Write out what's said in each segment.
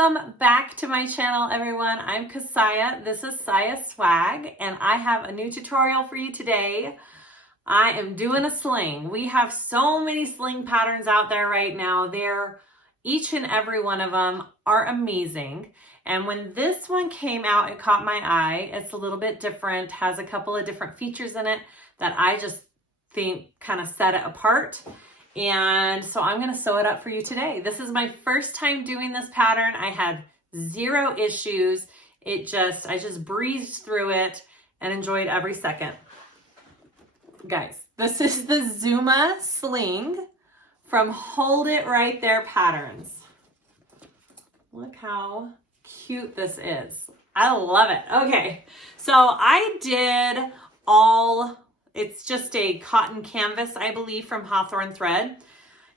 Welcome back to my channel, everyone. I'm Kassiah. This is SiahSwag, and I have a new tutorial for you today. I am doing a sling. We have so many sling patterns out there right now. Each and every one of them are amazing. And when this one came out, it caught my eye. It's a little bit different, has a couple of different features in it that I just think kind of set it apart. And so I'm going to sew it up for you today. This is my first time doing this pattern. I had zero issues. I just breezed through it and enjoyed every second. Guys, this is the Zuma Sling from Hold It Right There Patterns. Look how cute this is. I love it. Okay, so I did it's just a cotton canvas, I believe, from Hawthorne Thread.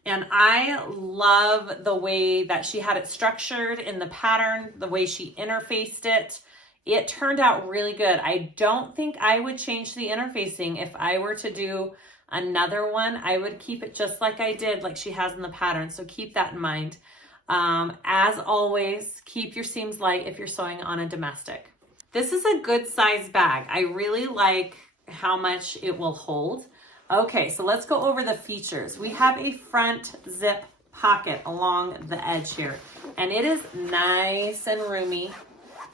And I love the way that she had it structured in the pattern, the way she interfaced it. It turned out really good. I don't think I would change the interfacing. If I were to do another one, I would keep it just like I did, like she has in the pattern. So keep that in mind. As always, keep your seams light if you're sewing on a domestic. This is a good size bag. I really like how much it will hold. Okay, so let's go over the features. We have a front zip pocket along the edge here, and it is nice and roomy,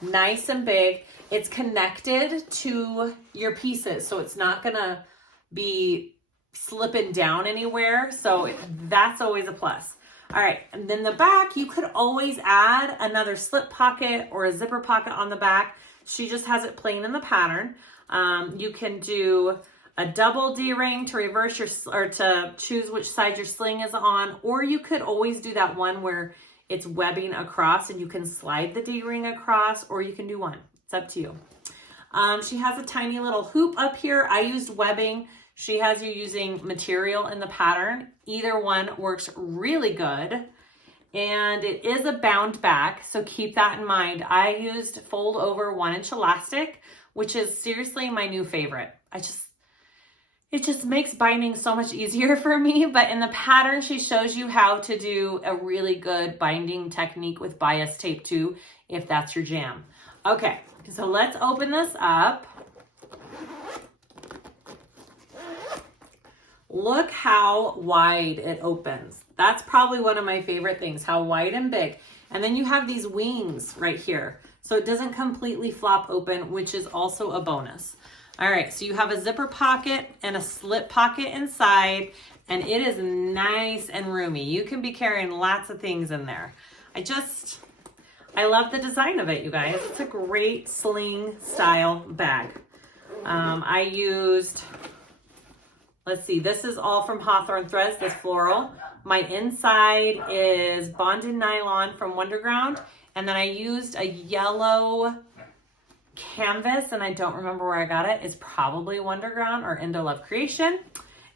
nice and big. It's connected to your pieces, so it's not gonna be slipping down anywhere, so that's always a plus. All right, and then the back, you could always add another slip pocket or a zipper pocket on the back. She just has it plain in the pattern. You can do a double D-ring to reverse or to choose which side your sling is on, or you could always do that one where it's webbing across and you can slide the D-ring across, or you can do one. It's up to you. She has a tiny little hoop up here. I used webbing. She has you using material in the pattern. Either one works really good. And it is a bound back, so keep that in mind. I used fold over 1-inch elastic, which is seriously my new favorite. It just makes binding so much easier for me. But in the pattern, she shows you how to do a really good binding technique with bias tape too, if that's your jam. Okay, so let's open this up. Look how wide it opens. That's probably one of my favorite things, how wide and big. And then you have these wings right here, so it doesn't completely flop open, which is also a bonus. All right, so you have a zipper pocket and a slip pocket inside, and it is nice and roomy. You can be carrying lots of things in there. I love the design of it, you guys. It's a great sling style bag. I used, let's see, this is all from Hawthorne Threads, this floral. My inside is bonded nylon from Wonderground. And then I used a yellow canvas, and I don't remember where I got it. It's probably Wonderground or Indo Love Creation.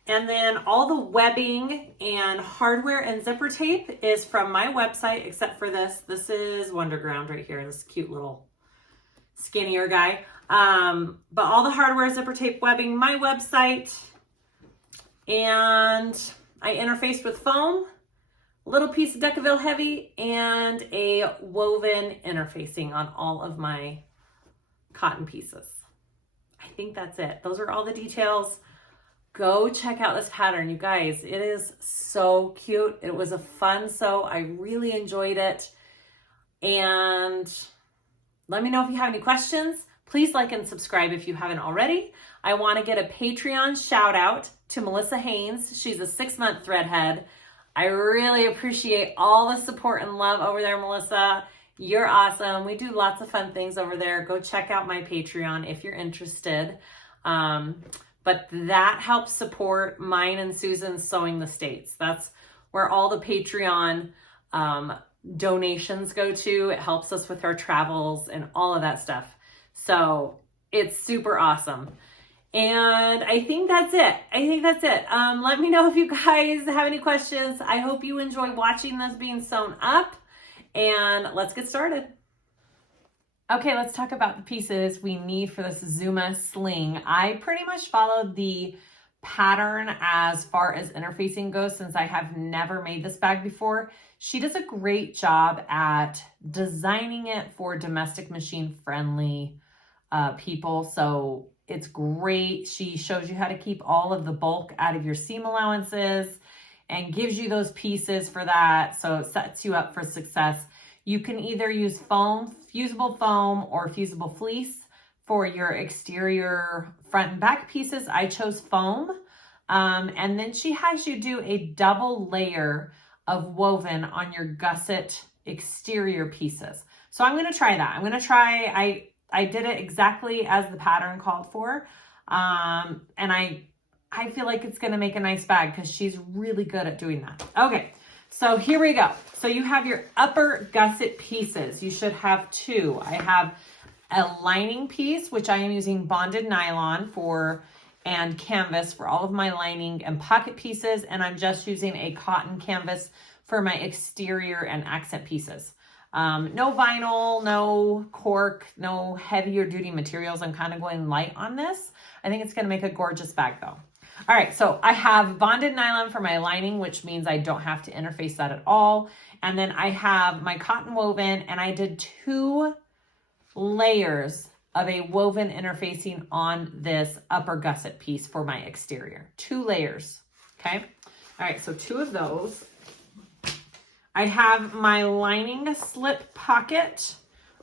And then all the webbing and hardware and zipper tape is from my website, except for this. This is Wonderground right here, this cute little skinnier guy. But all the hardware, zipper tape, webbing, my website. And I interfaced with foam, a little piece of Decaville Heavy, and a woven interfacing on all of my cotton pieces. I think that's it. Those are all the details. Go check out this pattern, you guys. It is so cute. It was a fun sew. I really enjoyed it. And let me know if you have any questions. Please like and subscribe if you haven't already. I want to get a Patreon shout out to Melissa Haynes. She's a 6-month threadhead. I really appreciate all the support and love over there, Melissa. You're awesome. We do lots of fun things over there. Go check out my Patreon if you're interested. But that helps support mine and Susan's Sewing the States. That's where all the Patreon donations go to. It helps us with our travels and all of that stuff. So it's super awesome. And I think that's it. Let me know if you guys have any questions. I hope you enjoy watching this being sewn up, and let's get started. Okay, let's talk about the pieces we need for this Zuma Sling. I pretty much followed the pattern as far as interfacing goes, since I have never made this bag before. She does a great job at designing it for domestic machine friendly people. So it's great. She shows you how to keep all of the bulk out of your seam allowances and gives you those pieces for that. So it sets you up for success. You can either use foam, fusible foam, or fusible fleece for your exterior front and back pieces. I chose foam. And then she has you do a double layer of woven on your gusset exterior pieces. So I'm going to try that. I'm going to try, I did it exactly as the pattern called for. And I feel like it's going to make a nice bag because she's really good at doing that. Okay. So here we go. So you have your upper gusset pieces. You should have two. I have a lining piece, which I am using bonded nylon for, and canvas for all of my lining and pocket pieces. And I'm just using a cotton canvas for my exterior and accent pieces. No vinyl, no cork, no heavier duty materials. I'm kind of going light on this. I think it's going to make a gorgeous bag though. All right, so I have bonded nylon for my lining, which means I don't have to interface that at all. And then I have my cotton woven, and I did 2 layers of a woven interfacing on this upper gusset piece for my exterior. 2 layers, okay? All right, so 2 of those. I have my lining slip pocket.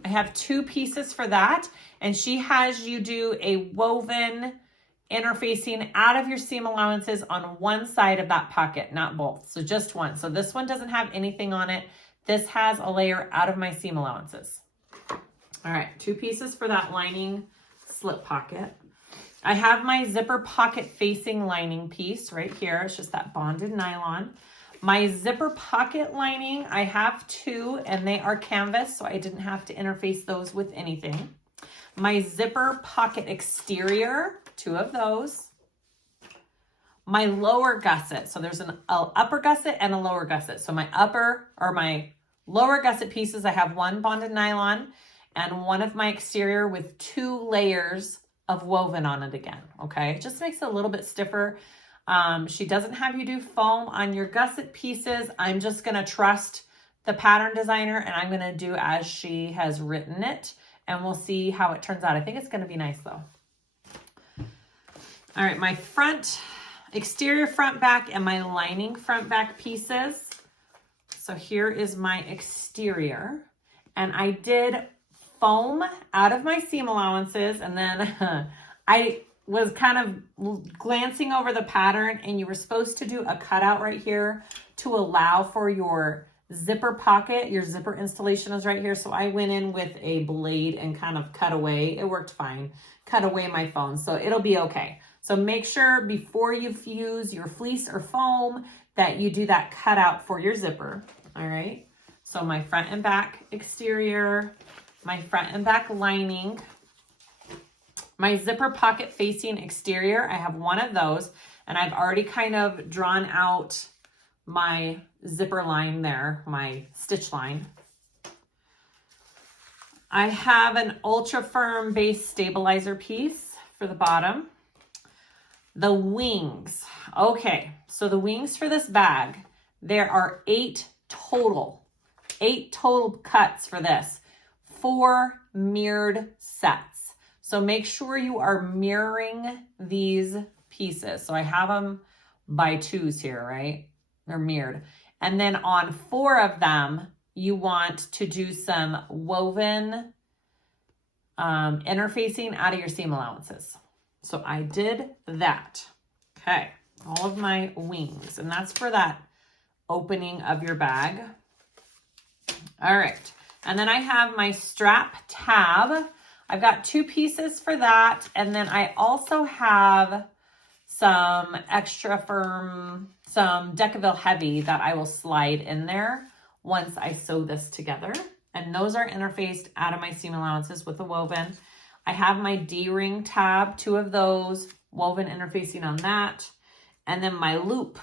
I have 2 pieces for that, and she has you do a woven interfacing out of your seam allowances on one side of that pocket, not both. So just one. So this one doesn't have anything on it. This has a layer out of my seam allowances. All right, 2 pieces for that lining slip pocket. I have my zipper pocket facing lining piece right here. It's just that bonded nylon. My zipper pocket lining, I have 2, and they are canvas, so I didn't have to interface those with anything. My zipper pocket exterior, 2 of those. My lower gusset, so there's an upper gusset and a lower gusset. So my lower gusset pieces, I have 1 bonded nylon and 1 of my exterior with 2 layers of woven on it again, okay? It just makes it a little bit stiffer. She doesn't have you do foam on your gusset pieces. I'm just gonna trust the pattern designer, and I'm gonna do as she has written it, and we'll see how it turns out. I think it's gonna be nice though. All right, my exterior front back and my lining front back pieces. So here is my exterior, and I did foam out of my seam allowances, and then I was kind of glancing over the pattern, and you were supposed to do a cutout right here to allow for your zipper pocket. Your zipper installation is right here. So I went in with a blade and kind of cut away. It worked fine. Cut away my foam, so it'll be okay. So make sure before you fuse your fleece or foam that you do that cutout for your zipper. All right. So my front and back exterior, my front and back lining, my zipper pocket facing exterior, I have 1 of those, and I've already kind of drawn out my zipper line there, my stitch line. I have an ultra firm base stabilizer piece for the bottom. The wings. Okay, so the wings for this bag, there are 8 total cuts for this, 4 mirrored sets. So make sure you are mirroring these pieces. So I have them by 2s here, right? They're mirrored. And then on 4 of them, you want to do some woven interfacing out of your seam allowances. So I did that. Okay, all of my wings, and that's for that opening of your bag. All right, and then I have my strap tab. I've got 2 pieces for that, and then I also have some extra firm, some Decaville Heavy that I will slide in there once I sew this together. And those are interfaced out of my seam allowances with the woven. I have my D-ring tab, 2 of those, woven interfacing on that. And then my loop.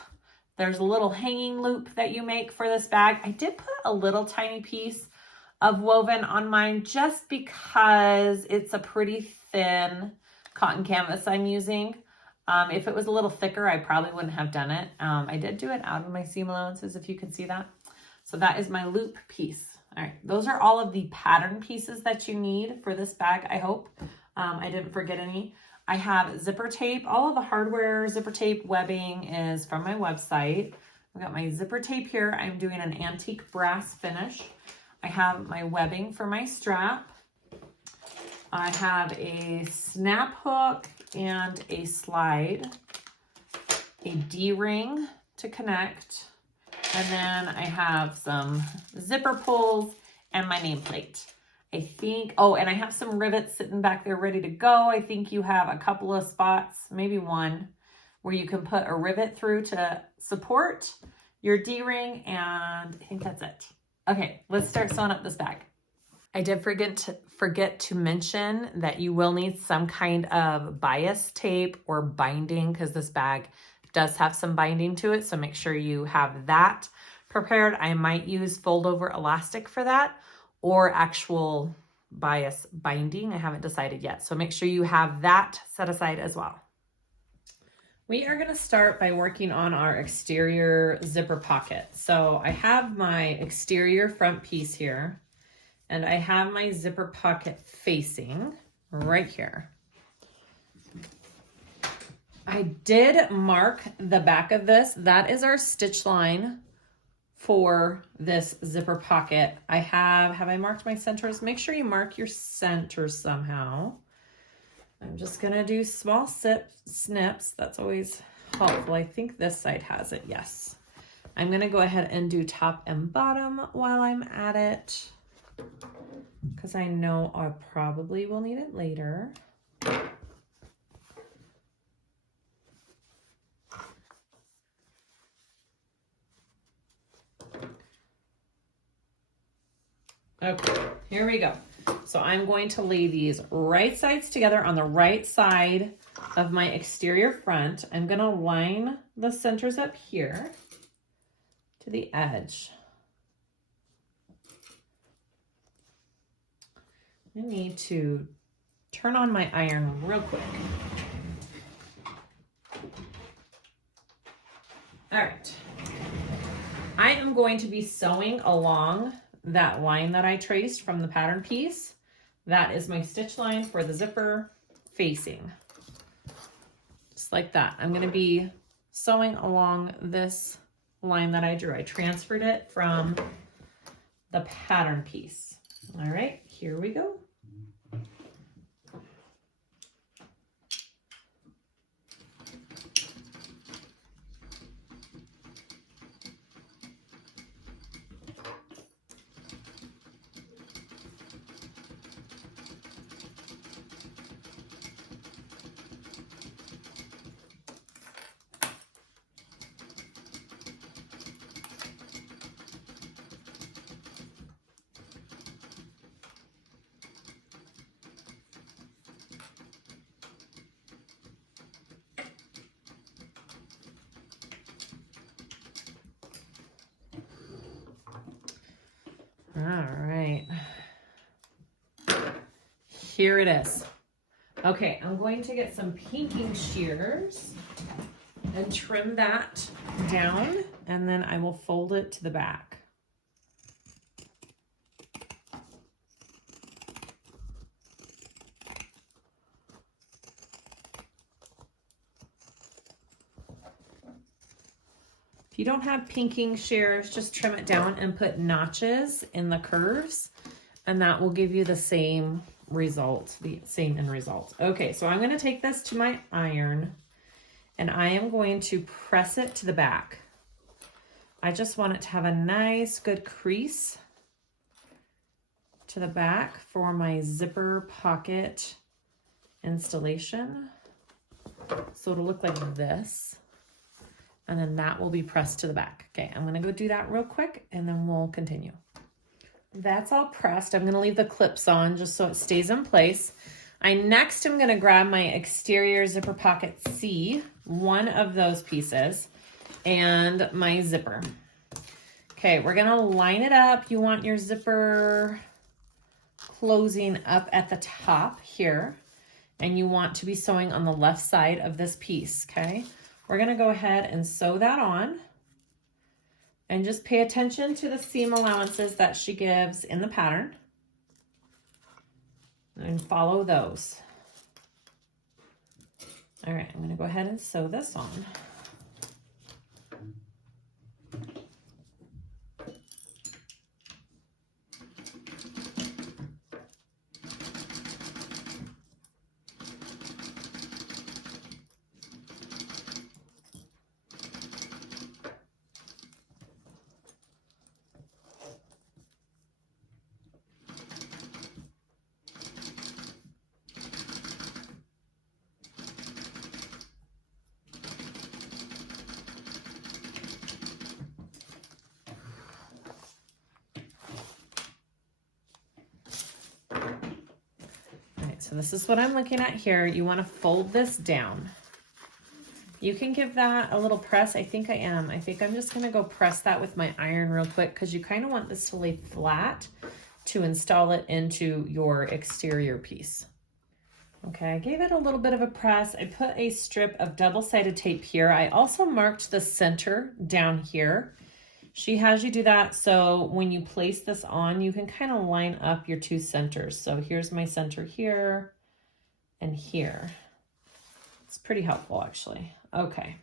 There's a little hanging loop that you make for this bag. I did put a little tiny piece of woven on mine just because it's a pretty thin cotton canvas I'm using. If it was a little thicker, I probably wouldn't have done it. I did do it out of my seam allowances, if you can see that. So that is my loop piece. All right, those are all of the pattern pieces that you need for this bag, I hope. I didn't forget any. I have zipper tape. All of the hardware zipper tape webbing is from my website. I've got my zipper tape here. I'm doing an antique brass finish. I have my webbing for my strap. I have a snap hook and a slide, a D-ring to connect, and then I have some zipper pulls and my nameplate. I think, oh, and I have some rivets sitting back there ready to go. I think you have a couple of spots, maybe one, where you can put a rivet through to support your D-ring, and I think that's it. Okay, let's start sewing up this bag. I did forget to mention that you will need some kind of bias tape or binding, because this bag does have some binding to it, so make sure you have that prepared. I might use fold over elastic for that, or actual bias binding. I haven't decided yet, so make sure you have that set aside as well. We are going to start by working on our exterior zipper pocket. So I have my exterior front piece here, and I have my zipper pocket facing right here. I did mark the back of this. That is our stitch line for this zipper pocket. Have I marked my centers? Make sure you mark your centers somehow. I'm just gonna do small snips. That's always helpful. I think this side has it, yes. I'm gonna go ahead and do top and bottom while I'm at it, because I know I probably will need it later. Okay, here we go. So I'm going to lay these right sides together on the right side of my exterior front. I'm going to line the centers up here to the edge. I need to turn on my iron real quick. All right. I am going to be sewing along that line that I traced from the pattern piece. That is my stitch line for the zipper facing. Just like that. I'm going to be sewing along this line that I drew. I transferred it from the pattern piece. All right, here we go. All right, here it is. Okay, I'm going to get some pinking shears and trim that down, and then I will fold it to the back. If you don't have pinking shears, just trim it down and put notches in the curves, and that will give you the same result, the same end result. Okay, so I'm going to take this to my iron, and I am going to press it to the back. I just want it to have a nice, good crease to the back for my zipper pocket installation. So it'll look like this. And then that will be pressed to the back. Okay, I'm gonna go do that real quick and then we'll continue. That's all pressed. I'm gonna leave the clips on just so it stays in place. Next I'm gonna grab my exterior zipper pocket C, one of those pieces, and my zipper. Okay, we're gonna line it up. You want your zipper closing up at the top here. and you want to be sewing on the left side of this piece, okay? We're gonna go ahead and sew that on, and just pay attention to the seam allowances that she gives in the pattern and follow those. All right, I'm gonna go ahead and sew this on. So this is what I'm looking at here. You want to fold this down. You can give that a little press. I think I'm just going to go press that with my iron real quick because you kind of want this to lay flat to install it into your exterior piece. Okay, I gave it a little bit of a press. I put a strip of double-sided tape here. I also marked the center down here. She has you do that so when you place this on, you can kind of line up your two centers. So here's my center here and here. It's pretty helpful actually. Okay,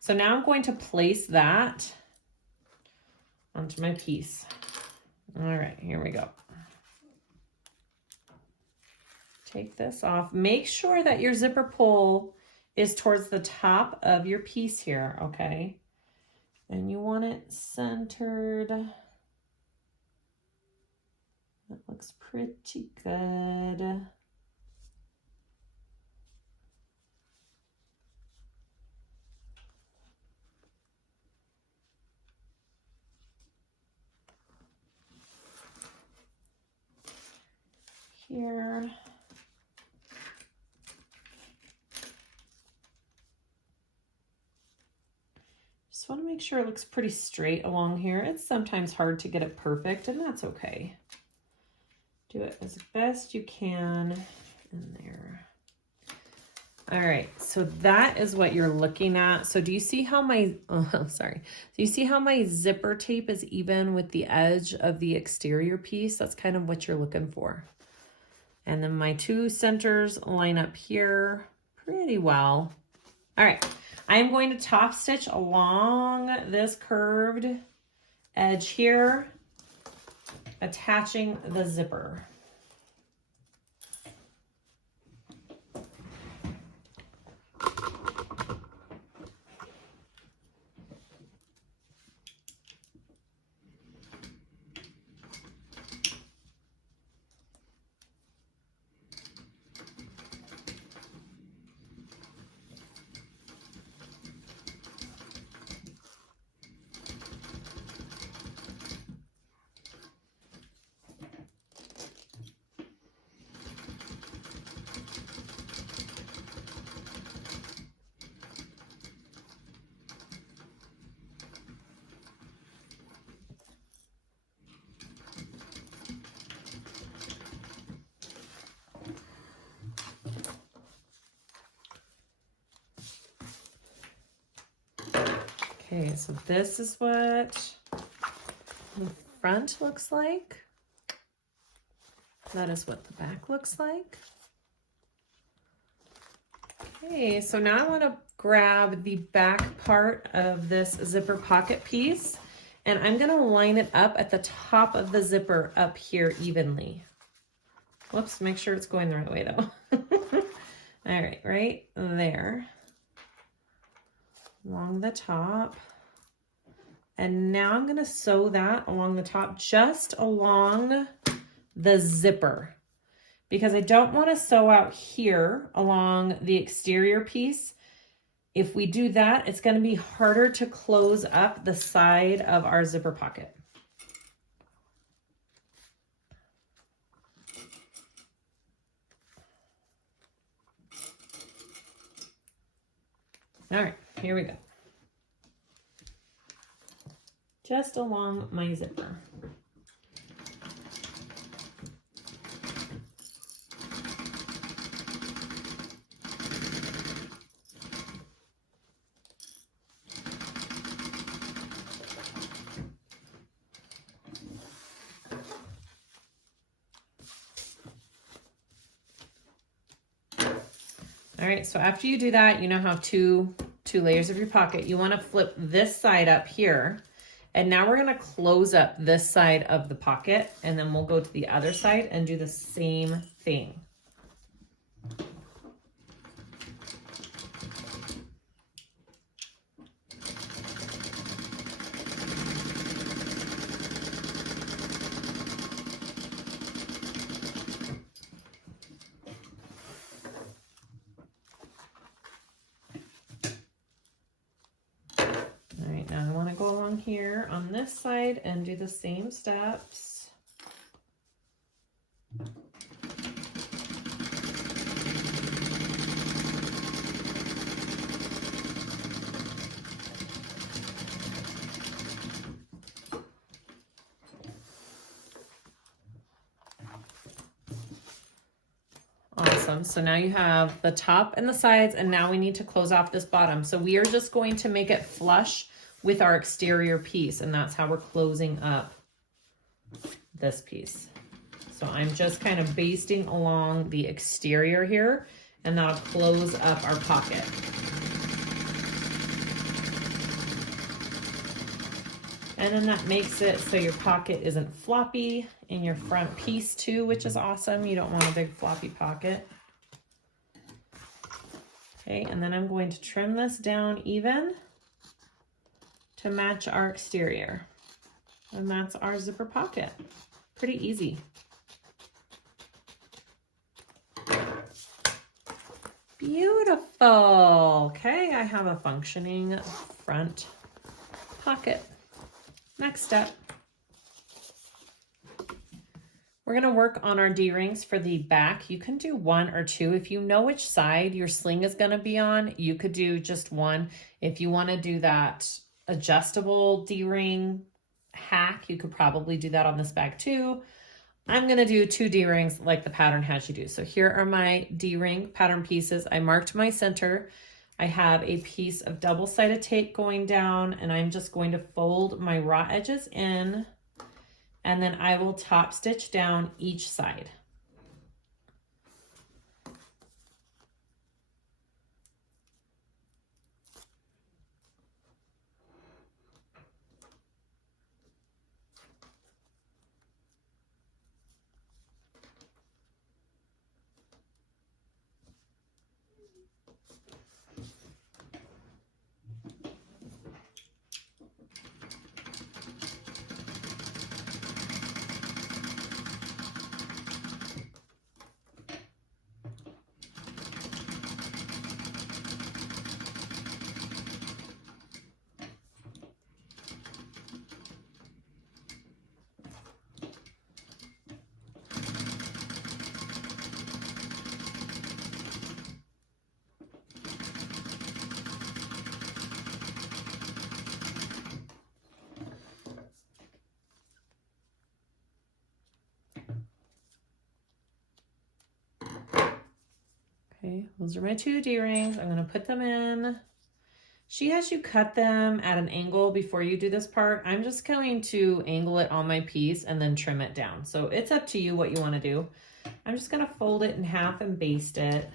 so now I'm going to place that onto my piece. All right, here we go. Take this off. Make sure that your zipper pull is towards the top of your piece here, okay? And you want it centered. That looks pretty good. Here. Just want to make sure it looks pretty straight along here. It's sometimes hard to get it perfect, and that's okay. Do it as best you can in there. All right, so that is what you're looking at. So do you see how my, do you see how my zipper tape is even with the edge of the exterior piece? That's kind of what you're looking for. And then my two centers line up here pretty well. All right, I'm going to top stitch along this curved edge here, attaching the zipper. Okay, so this is what the front looks like. That is what the back looks like. Okay, so now I want to grab the back part of this zipper pocket piece, and I'm going to line it up at the top of the zipper up here evenly. Whoops, make sure it's going the right way though. All right, right there. Along the top. And now I'm going to sew that along the top, just along the zipper, because I don't want to sew out here along the exterior piece. If we do that, it's going to be harder to close up the side of our zipper pocket. All right, here we go. Just along my zipper. All right, so after you do that, you now have two layers of your pocket. You want to flip this side up here. And now we're going to close up this side of the pocket, and then we'll go to the other side and do the same thing. Now I want to go along here on this side and do the same steps. Awesome. So now you have the top and the sides, and now we need to close off this bottom. So we are just going to make it flush with our exterior piece, and that's how we're closing up this piece. So I'm just kind of basting along the exterior here, and that'll close up our pocket. And then that makes it so your pocket isn't floppy in your front piece too, which is awesome. You don't want a big floppy pocket. Okay, and then I'm going to trim this down even to match our exterior. And that's our zipper pocket. Pretty easy. Beautiful. Okay, I have a functioning front pocket. Next step. We're going to work on our D-rings for the back. You can do 1 or 2. If you know which side your sling is going to be on, you could do just 1. If you want to do that adjustable D-ring hack, you could probably do that on this bag too. I'm going to do 2 D-rings like the pattern has you do. So here are my D-ring pattern pieces. I marked my center. I have a piece of double-sided tape going down, and I'm just going to fold my raw edges in, and then I will top stitch down each side. Okay, those are my 2 D-rings. I'm going to put them in. She has you cut them at an angle before you do this part. I'm just going to angle it on my piece and then trim it down. So it's up to you what you want to do. I'm just going to fold it in half and baste it.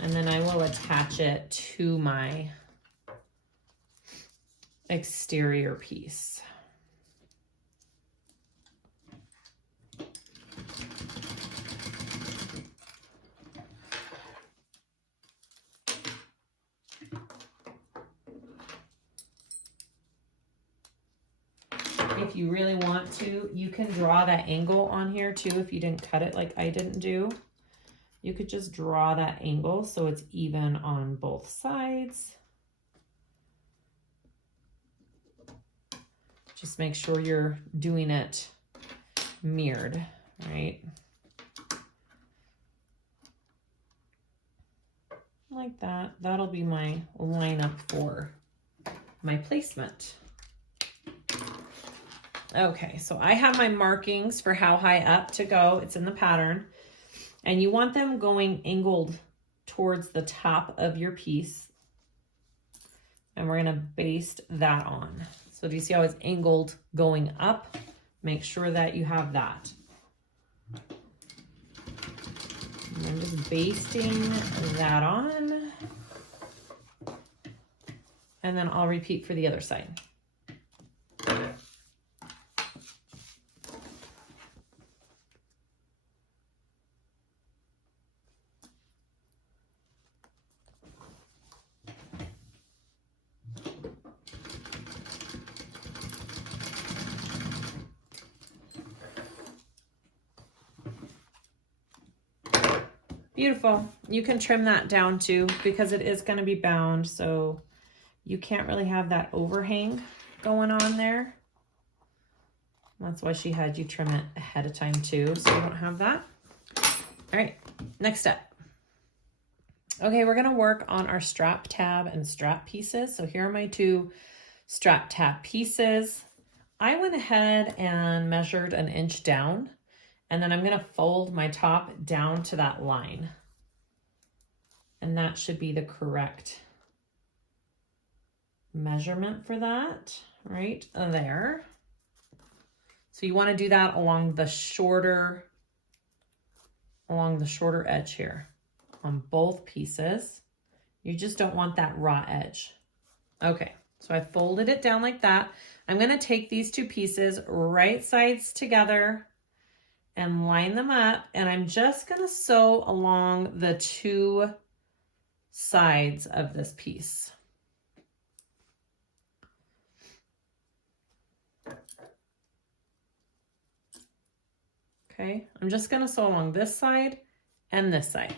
And then I will attach it to my exterior piece. If you really want to, you can draw that angle on here too. If you didn't cut it like I didn't do, you could just draw that angle so it's even on both sides. Just make sure you're doing it mirrored, right? Like that. That'll be my lineup for my placement. Okay, so I have my markings for how high up to go. It's in the pattern. And you want them going angled towards the top of your piece. And we're going to baste that on. So do you see how it's angled going up? Make sure that you have that. And I'm just just basting that on. And then I'll repeat for the other side. Beautiful. You can trim that down too because it is going to be bound, so you can't really have that overhang going on there. That's why she had you trim it ahead of time too, so you don't have that. All right, next step. Okay, we're gonna work on our strap tab and strap pieces. So here are my two strap tab pieces. I went ahead and measured 1 inch down, and then I'm gonna fold my top down to that line. And that should be the correct measurement for that, right there. So you wanna do that along the shorter edge here on both pieces. You just don't want that raw edge. Okay, so I folded it down like that. I'm gonna take these two pieces right sides together and line them up, and I'm just gonna sew along the two sides of this piece. Okay, I'm just gonna sew along this side and this side.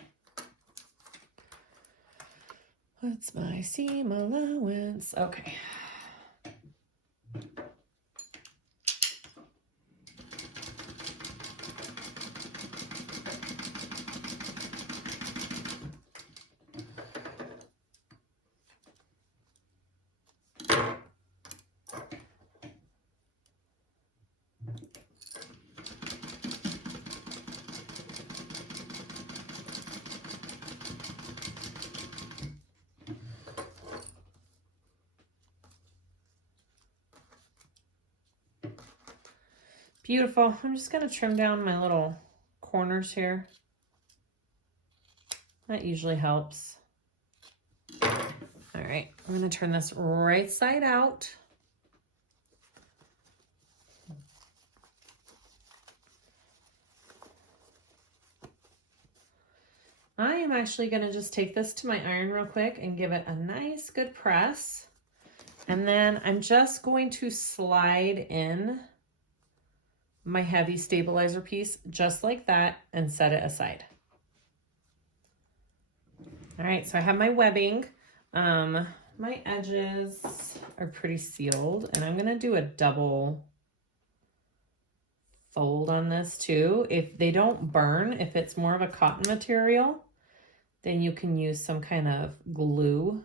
What's my seam allowance? Okay. Beautiful. I'm just going to trim down my little corners here. That usually helps. All right, I'm going to turn this right side out. I am actually going to just take this to my iron real quick and give it a nice good press. And then I'm just going to slide in my heavy stabilizer piece just like that and set it aside. All right, so I have my webbing. My edges are pretty sealed, and I'm gonna do a double fold on this too. If they don't burn, if it's more of a cotton material, then you can use some kind of glue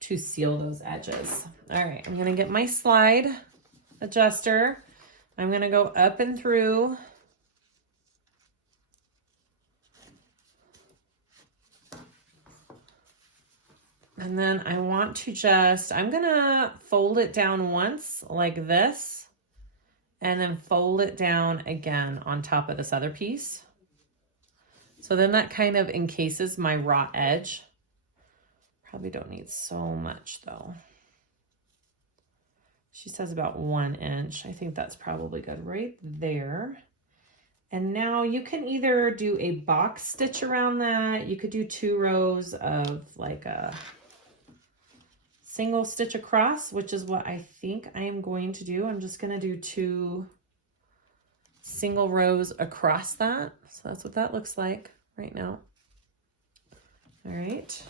to seal those edges. All right, I'm gonna get my slide adjuster. I'm gonna go up and through. And then I want to just, I'm gonna fold it down once like this, and then fold it down again on top of this other piece. So then that kind of encases my raw edge. Probably don't need so much though. She says about 1 inch. I think that's probably good right there. And now you can either do a box stitch around that. You could do 2 rows of like a single stitch across, which is what I think I am going to do. I'm just going to do 2 single rows across that. So that's what that looks like right now. All right.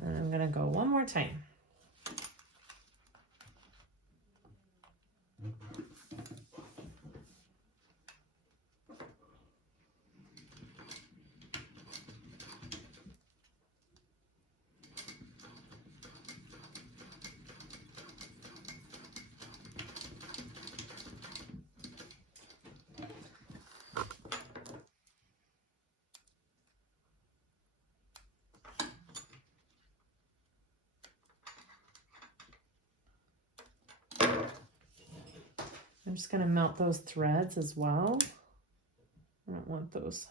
I'm gonna go one more time. I'm just going to melt those threads as well. I don't want those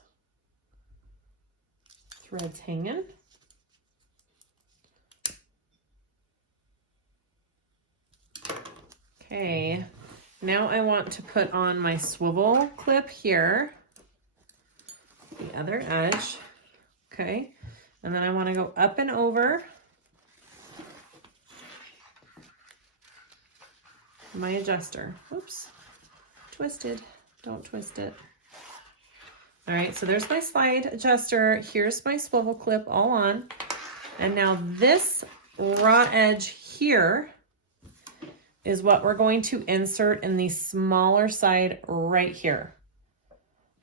threads hanging. Okay, now I want to put on my swivel clip here, the other edge, okay, and then I want to go up and over my adjuster. Oops, twisted, don't twist it. All right, so there's my slide adjuster. Here's my swivel clip all on. And now this raw edge here is what we're going to insert in the smaller side right here.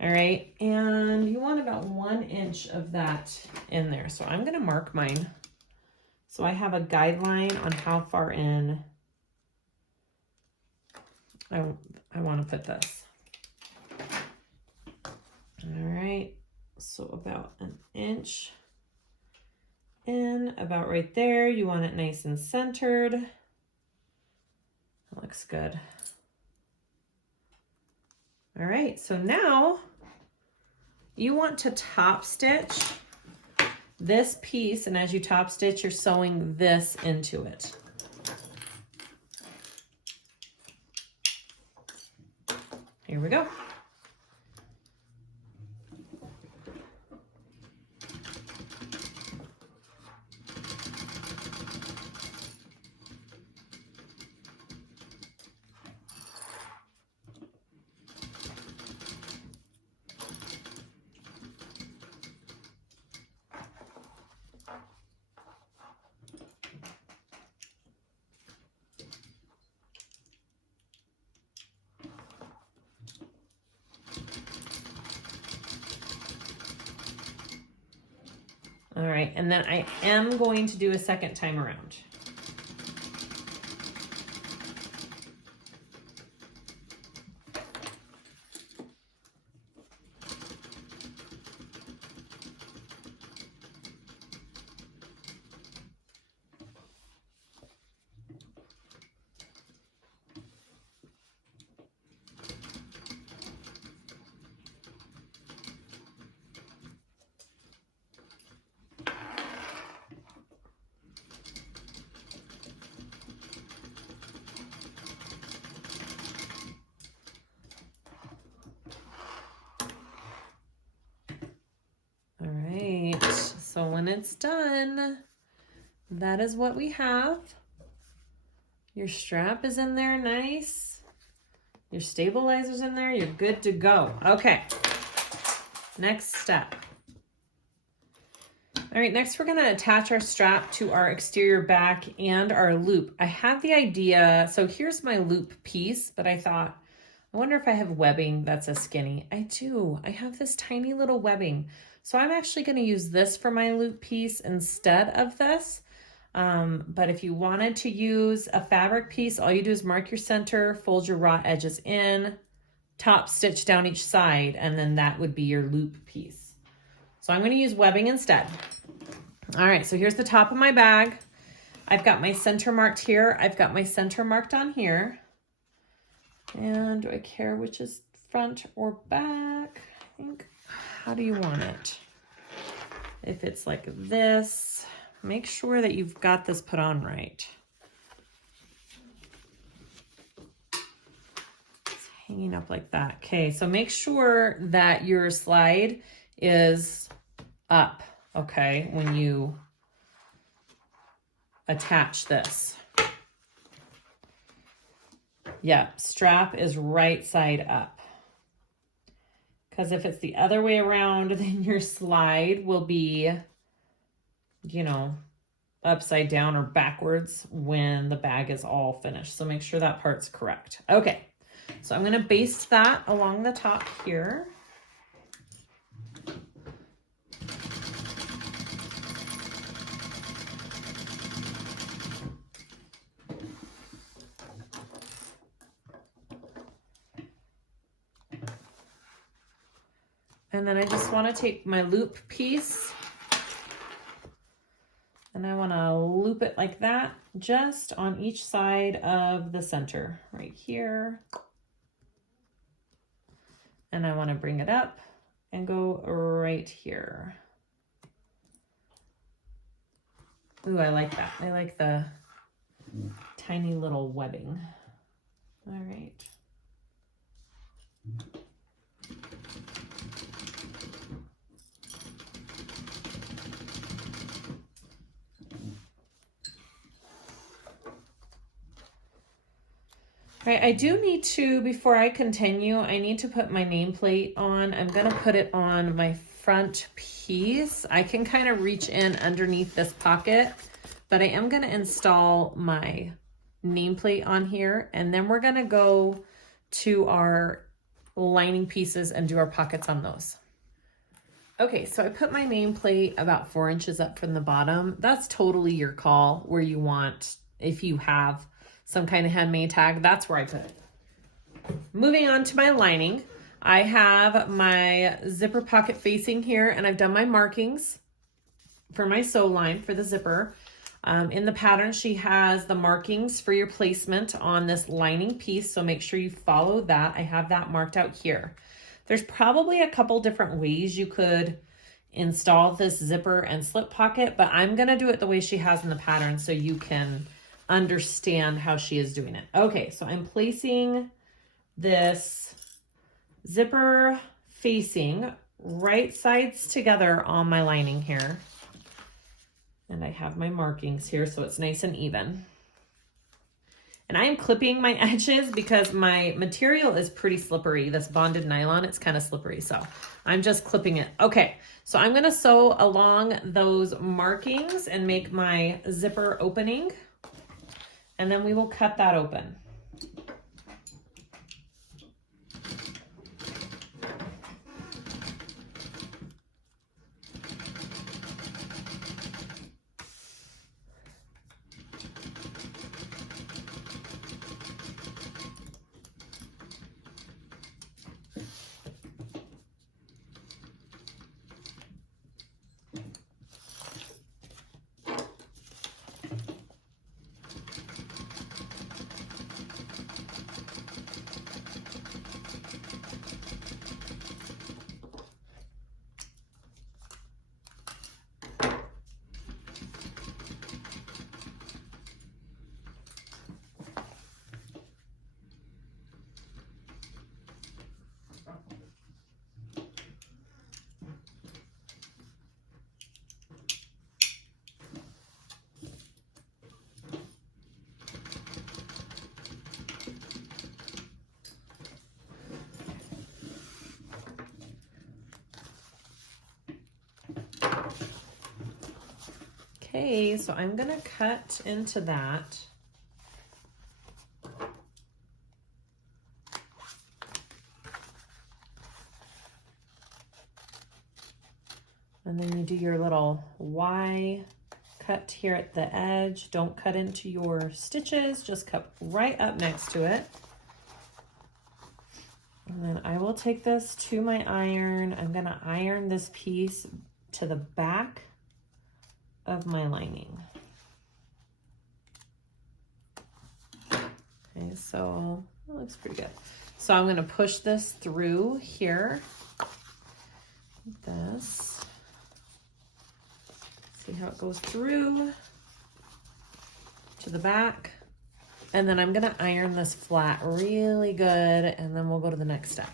All right, and you want about 1 inch of that in there. So I'm gonna mark mine. So I have a guideline on how far in I want to put this. All right, so about 1 inch in, about right there. You want it nice and centered. That looks good. All right, so now you want to top stitch this piece, and as you top stitch, you're sewing this into it. Here we go. All right, and then I am going to do a second time around. All right, so when it's done, that is what we have. Your strap is in there nice. Your stabilizer's in there, you're good to go. Okay, next step. All right, next we're gonna attach our strap to our exterior back and our loop. I had the idea, so here's my loop piece, but I thought, I wonder if I have webbing that's a skinny. I do, I have this tiny little webbing. So I'm actually gonna use this for my loop piece instead of this. But if you wanted to use a fabric piece, all you do is mark your center, fold your raw edges in, top stitch down each side, and then that would be your loop piece. So I'm gonna use webbing instead. All right, so here's the top of my bag. I've got my center marked here. I've got my center marked on here. And do I care which is front or back? I think, how do you want it? If it's like this, make sure that you've got this put on right. It's hanging up like that. Okay, so make sure that your slide is up, okay, when you attach this. Yeah, strap is right side up. Because if it's the other way around, then your slide will be, you know, upside down or backwards when the bag is all finished. So make sure that part's correct. Okay, so I'm going to baste that along the top here. And then I just want to take my loop piece and I want to loop it like that, just on each side of the center, right here. And I want to bring it up and go right here. Ooh, I like that. I like the tiny little webbing. All right. All right, I do need to, before I continue, I need to put my nameplate on. I'm gonna put it on my front piece. I can kind of reach in underneath this pocket, but I am gonna install my nameplate on here, and then we're gonna go to our lining pieces and do our pockets on those. Okay, so I put my nameplate about 4 inches up from the bottom. That's totally your call where you want, if you have some kind of handmade tag, that's where I put it. Moving on to my lining, I have my zipper pocket facing here, and I've done my markings for my sew line for the zipper. In the pattern, she has the markings for your placement on this lining piece, so make sure you follow that. I have that marked out here. There's probably a couple different ways you could install this zipper and slip pocket, but I'm gonna do it the way she has in the pattern so you can understand how she is doing it. Okay, so I'm placing this zipper facing right sides together on my lining here. And I have my markings here so it's nice and even. And I am clipping my edges because my material is pretty slippery. This bonded nylon, it's kind of slippery, so I'm just clipping it. Okay, so I'm gonna sew along those markings and make my zipper opening, and then we will cut that open. Okay, so I'm gonna cut into that. And then you do your little Y cut here at the edge. Don't cut into your stitches, just cut right up next to it. And then I will take this to my iron. I'm gonna iron this piece to the back of my lining. Okay, so that looks pretty good. So I'm gonna push this through here, like this. See how it goes through to the back. And then I'm gonna iron this flat really good, and then we'll go to the next step.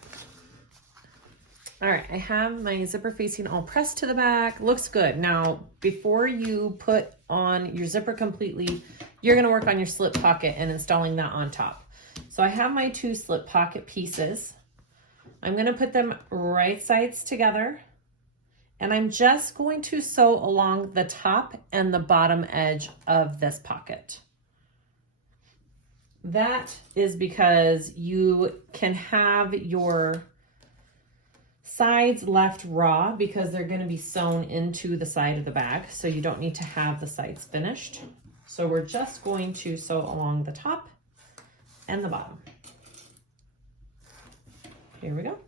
All right, I have my zipper facing all pressed to the back. Looks good. Now, before you put on your zipper completely, you're gonna work on your slip pocket and installing that on top. So I have my 2 slip pocket pieces. I'm gonna put them right sides together, and I'm just going to sew along the top and the bottom edge of this pocket. That is because you can have your sides left raw because they're going to be sewn into the side of the bag, so you don't need to have the sides finished. So we're just going to sew along the top and the bottom. Here we go.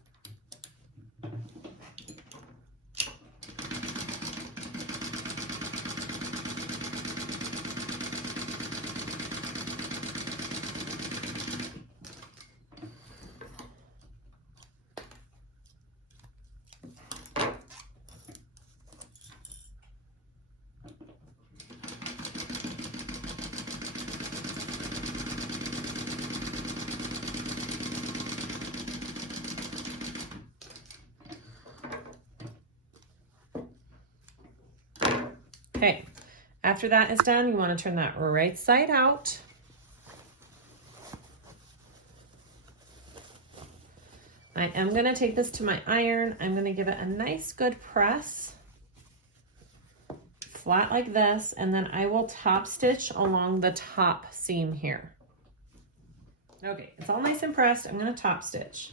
Okay, after that is done, you want to turn that right side out. I am going to take this to my iron. I'm going to give it a nice good press, flat like this, and then I will top stitch along the top seam here. Okay, it's all nice and pressed. I'm going to top stitch.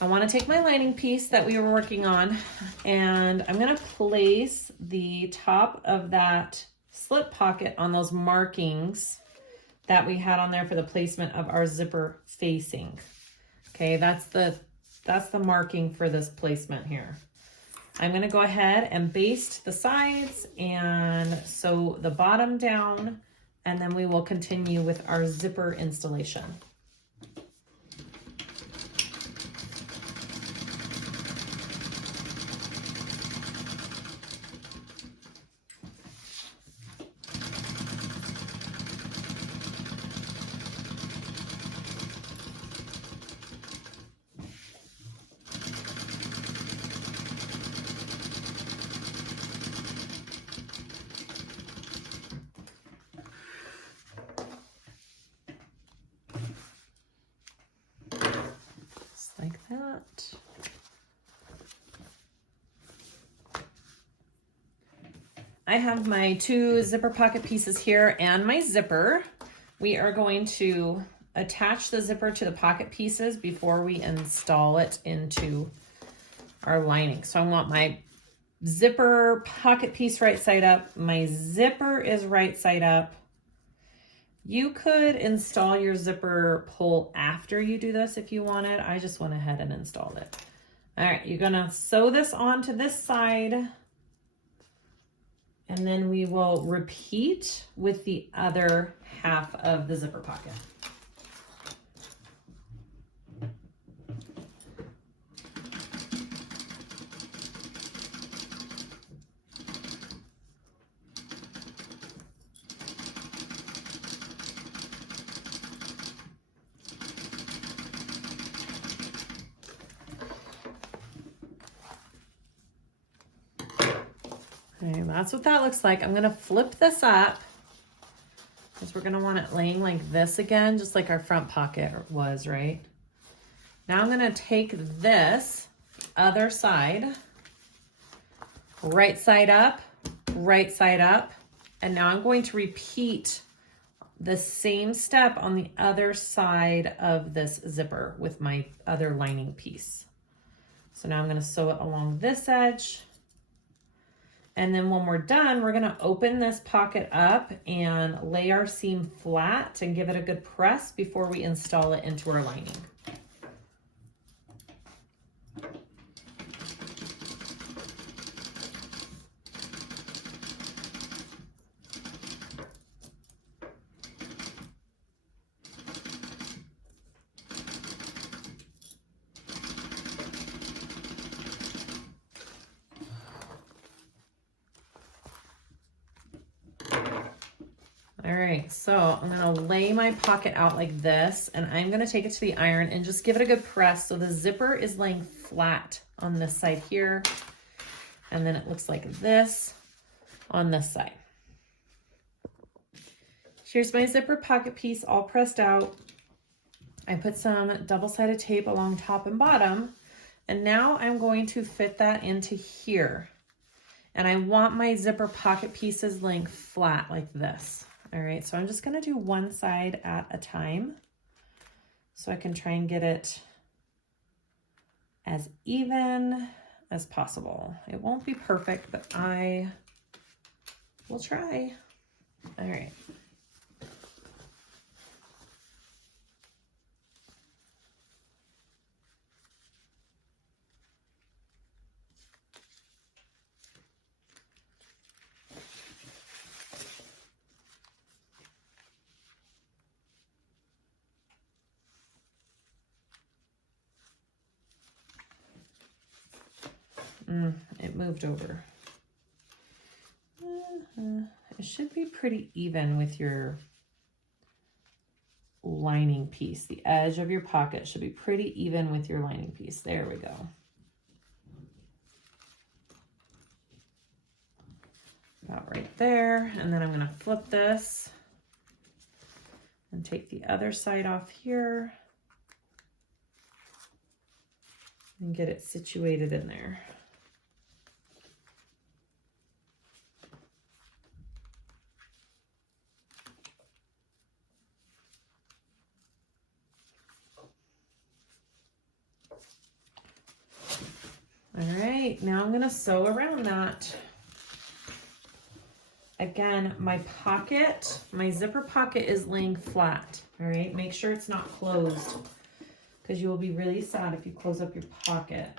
I want to take my lining piece that we were working on, and I'm going to place the top of that slip pocket on those markings that we had on there for the placement of our zipper facing. Okay, that's the marking for this placement here. I'm going to go ahead and baste the sides and sew the bottom down, and then we will continue with our zipper installation. Like that. I have my 2 zipper pocket pieces here and my zipper. We are going to attach the zipper to the pocket pieces before we install it into our lining. So I want my zipper pocket piece right side up. My zipper is right side up. You could install your zipper pull after you do this if you wanted. I just went ahead and installed it. All right, you're gonna sew this onto this side, and then we will repeat with the other half of the zipper pocket. Okay, that's what that looks like. I'm gonna flip this up because we're gonna want it laying like this again, just like our front pocket was, right? Now I'm gonna take this other side, right side up, and now I'm going to repeat the same step on the other side of this zipper with my other lining piece. So now I'm gonna sew it along this edge. And then when we're done, we're gonna open this pocket up and lay our seam flat and give it a good press before we install it into our lining. All right, so I'm gonna lay my pocket out like this, and I'm gonna take it to the iron and just give it a good press so the zipper is laying flat on this side here, and then it looks like this on this side. Here's my zipper pocket piece all pressed out. I put some double-sided tape along top and bottom, and now I'm going to fit that into here. And I want my zipper pocket pieces laying flat like this. All right, so I'm just gonna do one side at a time so I can try and get it as even as possible. It won't be perfect, but I will try. All right. It moved over. It should be pretty even with your lining piece. The edge of your pocket should be pretty even with your lining piece. There we go. About right there. And then I'm going to flip this and take the other side off here and get it situated in there. All right, now I'm going to sew around that. Again, my pocket, my zipper pocket is laying flat. All right, make sure it's not closed because you will be really sad if you close up your pocket.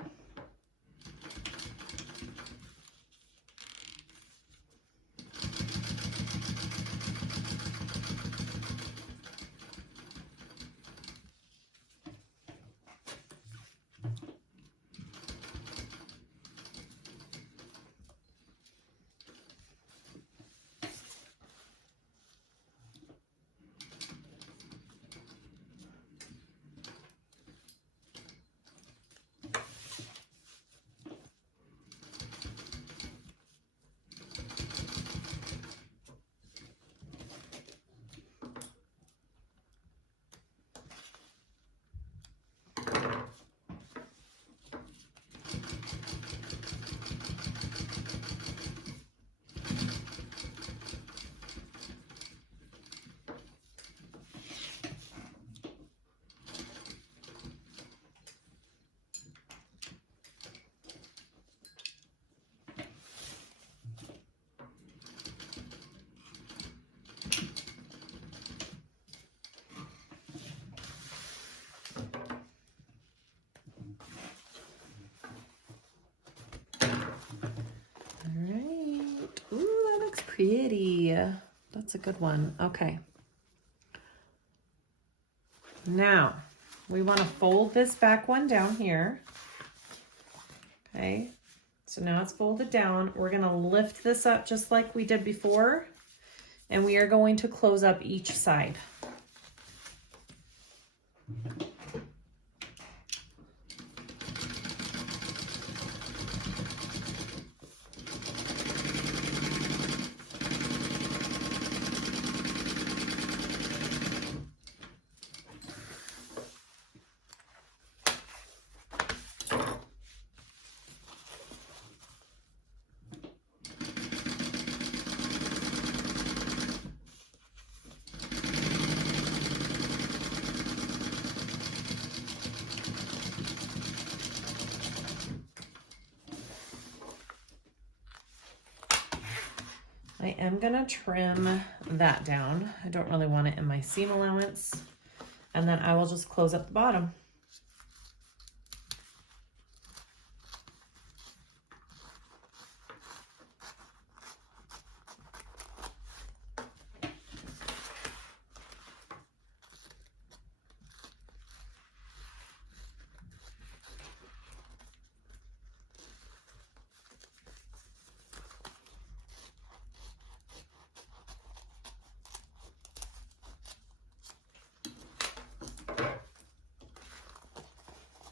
Pretty. That's a good one. Okay. Now, we want to fold this back one down here. Okay. So now it's folded down. We're going to lift this up just like we did before, and we are going to close up each side. I am gonna trim that down. I don't really want it in my seam allowance. And then I will just close up the bottom.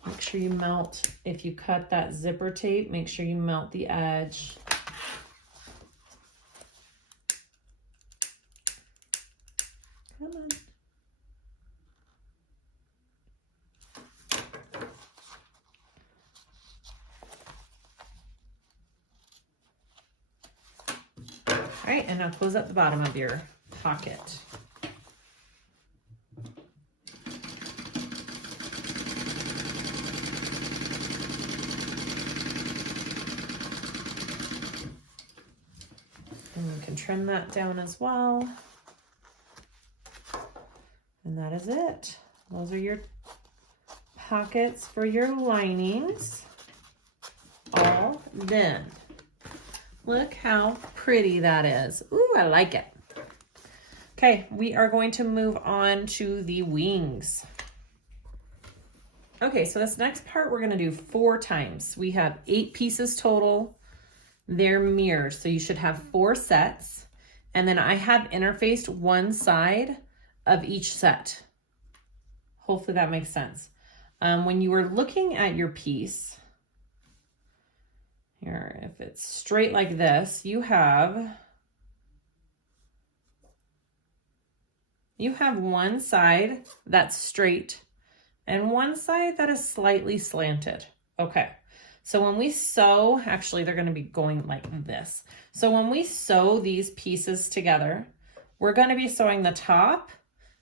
Make sure you melt, if you cut that zipper tape, make sure you melt the edge. Come on. All right, and now close up the bottom of your pocket. And you can trim that down as well. And that is it. Those are your pockets for your linings. All done. Look how pretty that is. Ooh, I like it. Okay, we are going to move on to the wings. Okay, so this next part we're gonna do 4 times. We have 8 pieces total. They're mirrored, so you should have 4 sets. And then I have interfaced one side of each set. Hopefully that makes sense. When you were looking at your piece, here, if it's straight like this, you have one side that's straight and one side that is slightly slanted. Okay, so when we sew, actually they're gonna be going like this. So when we sew these pieces together, we're gonna be sewing the top,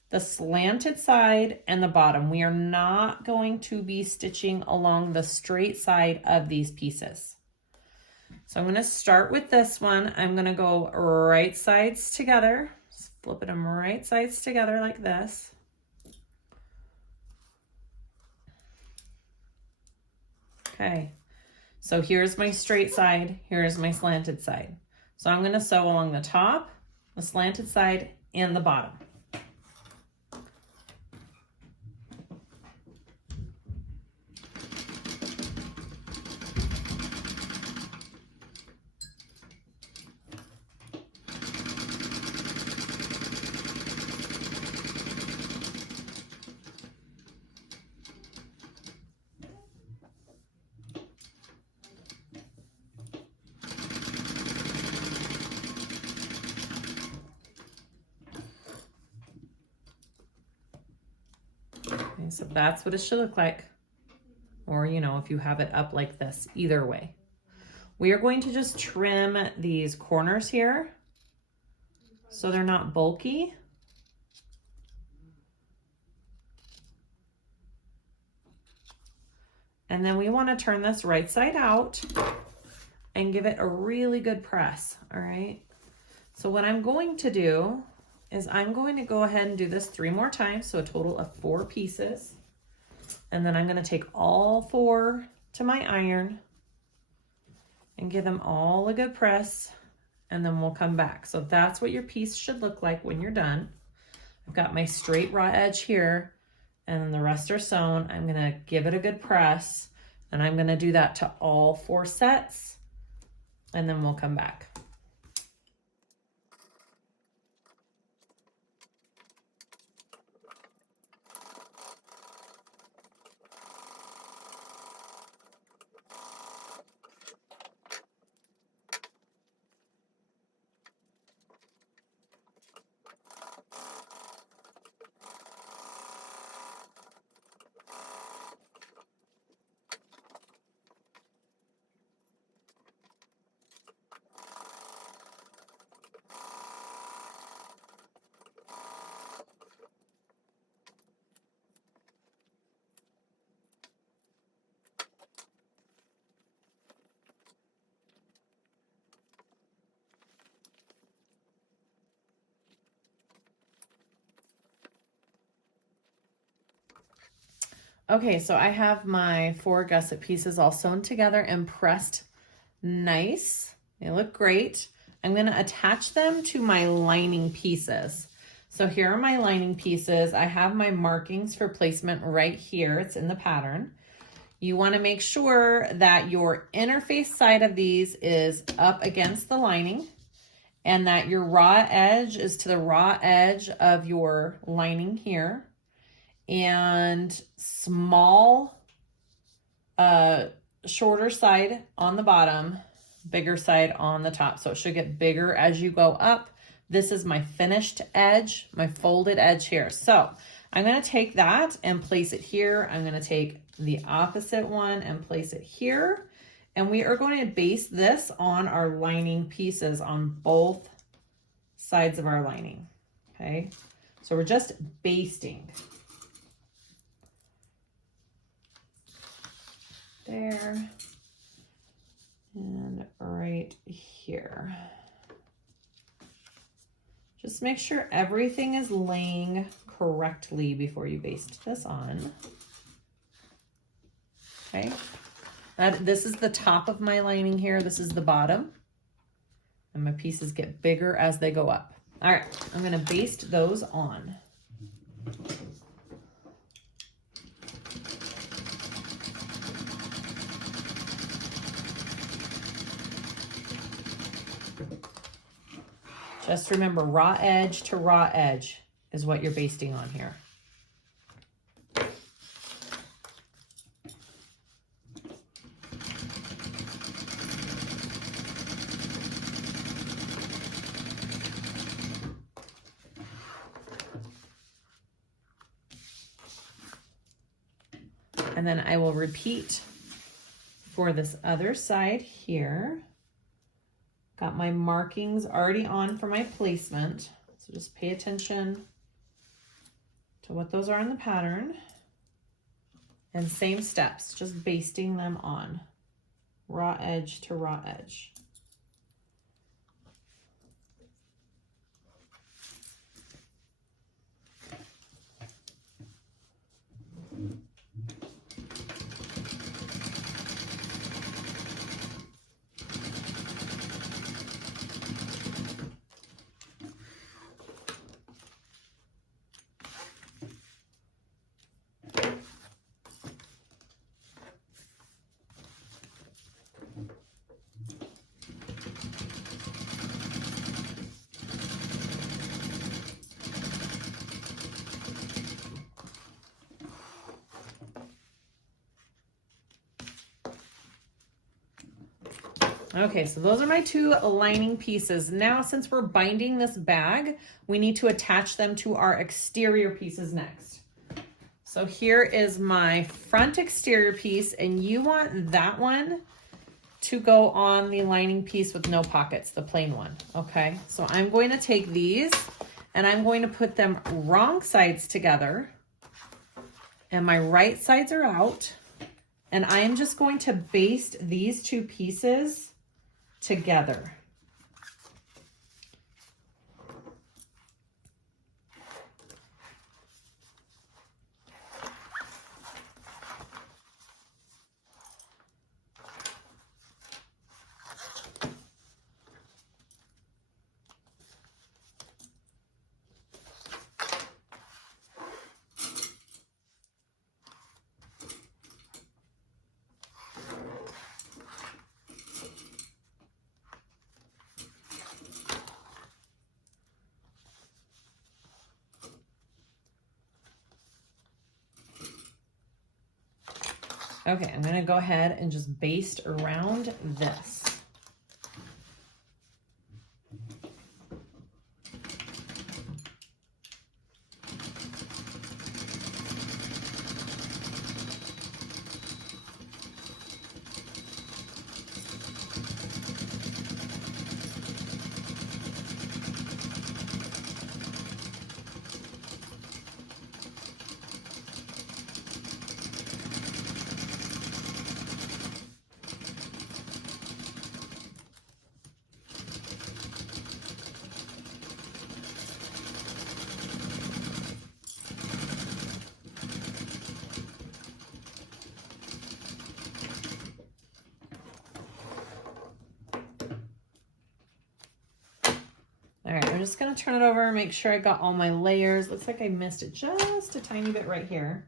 the slanted side, and the bottom. We are not going to be stitching along the straight side of these pieces. So I'm gonna start with this one. I'm gonna go right sides together, flipping them right sides together like this. Okay, so here's my straight side, here's my slanted side. So I'm gonna sew along the top, the slanted side, and the bottom. Okay, so that's what it should look like. Or, you know, if you have it up like this, either way. We are going to just trim these corners here so they're not bulky. And then we want to turn this right side out and give it a really good press, all right? So what I'm going to do is I'm going to go ahead and do this 3 more times, so a total of 4 pieces. And then I'm going to take all 4 to my iron and give them all a good press, and then we'll come back. So that's what your piece should look like when you're done. I've got my straight raw edge here, and then the rest are sewn. I'm going to give it a good press, and I'm going to do that to all 4 sets, and then we'll come back. Okay, so I have my 4 gusset pieces all sewn together and pressed nice. They look great. I'm going to attach them to my lining pieces. So here are my lining pieces. I have my markings for placement right here. It's in the pattern. You want to make sure that your interface side of these is up against the lining and that your raw edge is to the raw edge of your lining here. And small, shorter side on the bottom, bigger side on the top. So it should get bigger as you go up. This is my finished edge, my folded edge here. So I'm going to take that and place it here. I'm going to take the opposite one and place it here. And we are going to base this on our lining pieces on both sides of our lining. Okay, so we're just basting. There and right here. Just make sure everything is laying correctly before you baste this on. Okay, this is the top of my lining here. This is the bottom, and my pieces get bigger as they go up. All right, I'm going to baste those on. Just remember, raw edge to raw edge is what you're basting on here. And then I will repeat for this other side here. Got my markings already on for my placement. So just pay attention to what those are in the pattern. And same steps, just basting them on. Raw edge to raw edge. Okay, so those are my two lining pieces. Now, since we're binding this bag, we need to attach them to our exterior pieces next. So here is my front exterior piece, and you want that one to go on the lining piece with no pockets, the plain one, okay? So I'm going to take these and I'm going to put them wrong sides together, and my right sides are out, and I am just going to baste these two pieces together. Okay, I'm gonna go ahead and just baste around this. All right, I'm just gonna turn it over, make sure I got all my layers. Looks like I missed it just a tiny bit right here.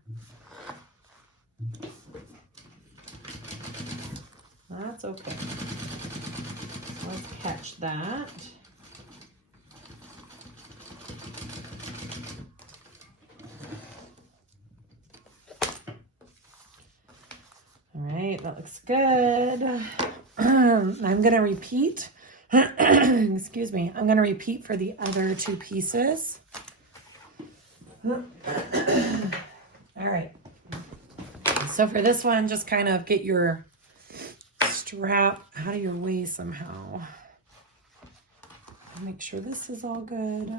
That's okay. Let's catch that. All right, that looks good. I'm gonna repeat. Excuse me. I'm gonna repeat for the other two pieces. All right. So for this one, just kind of get your strap out of your way somehow. Make sure this is all good.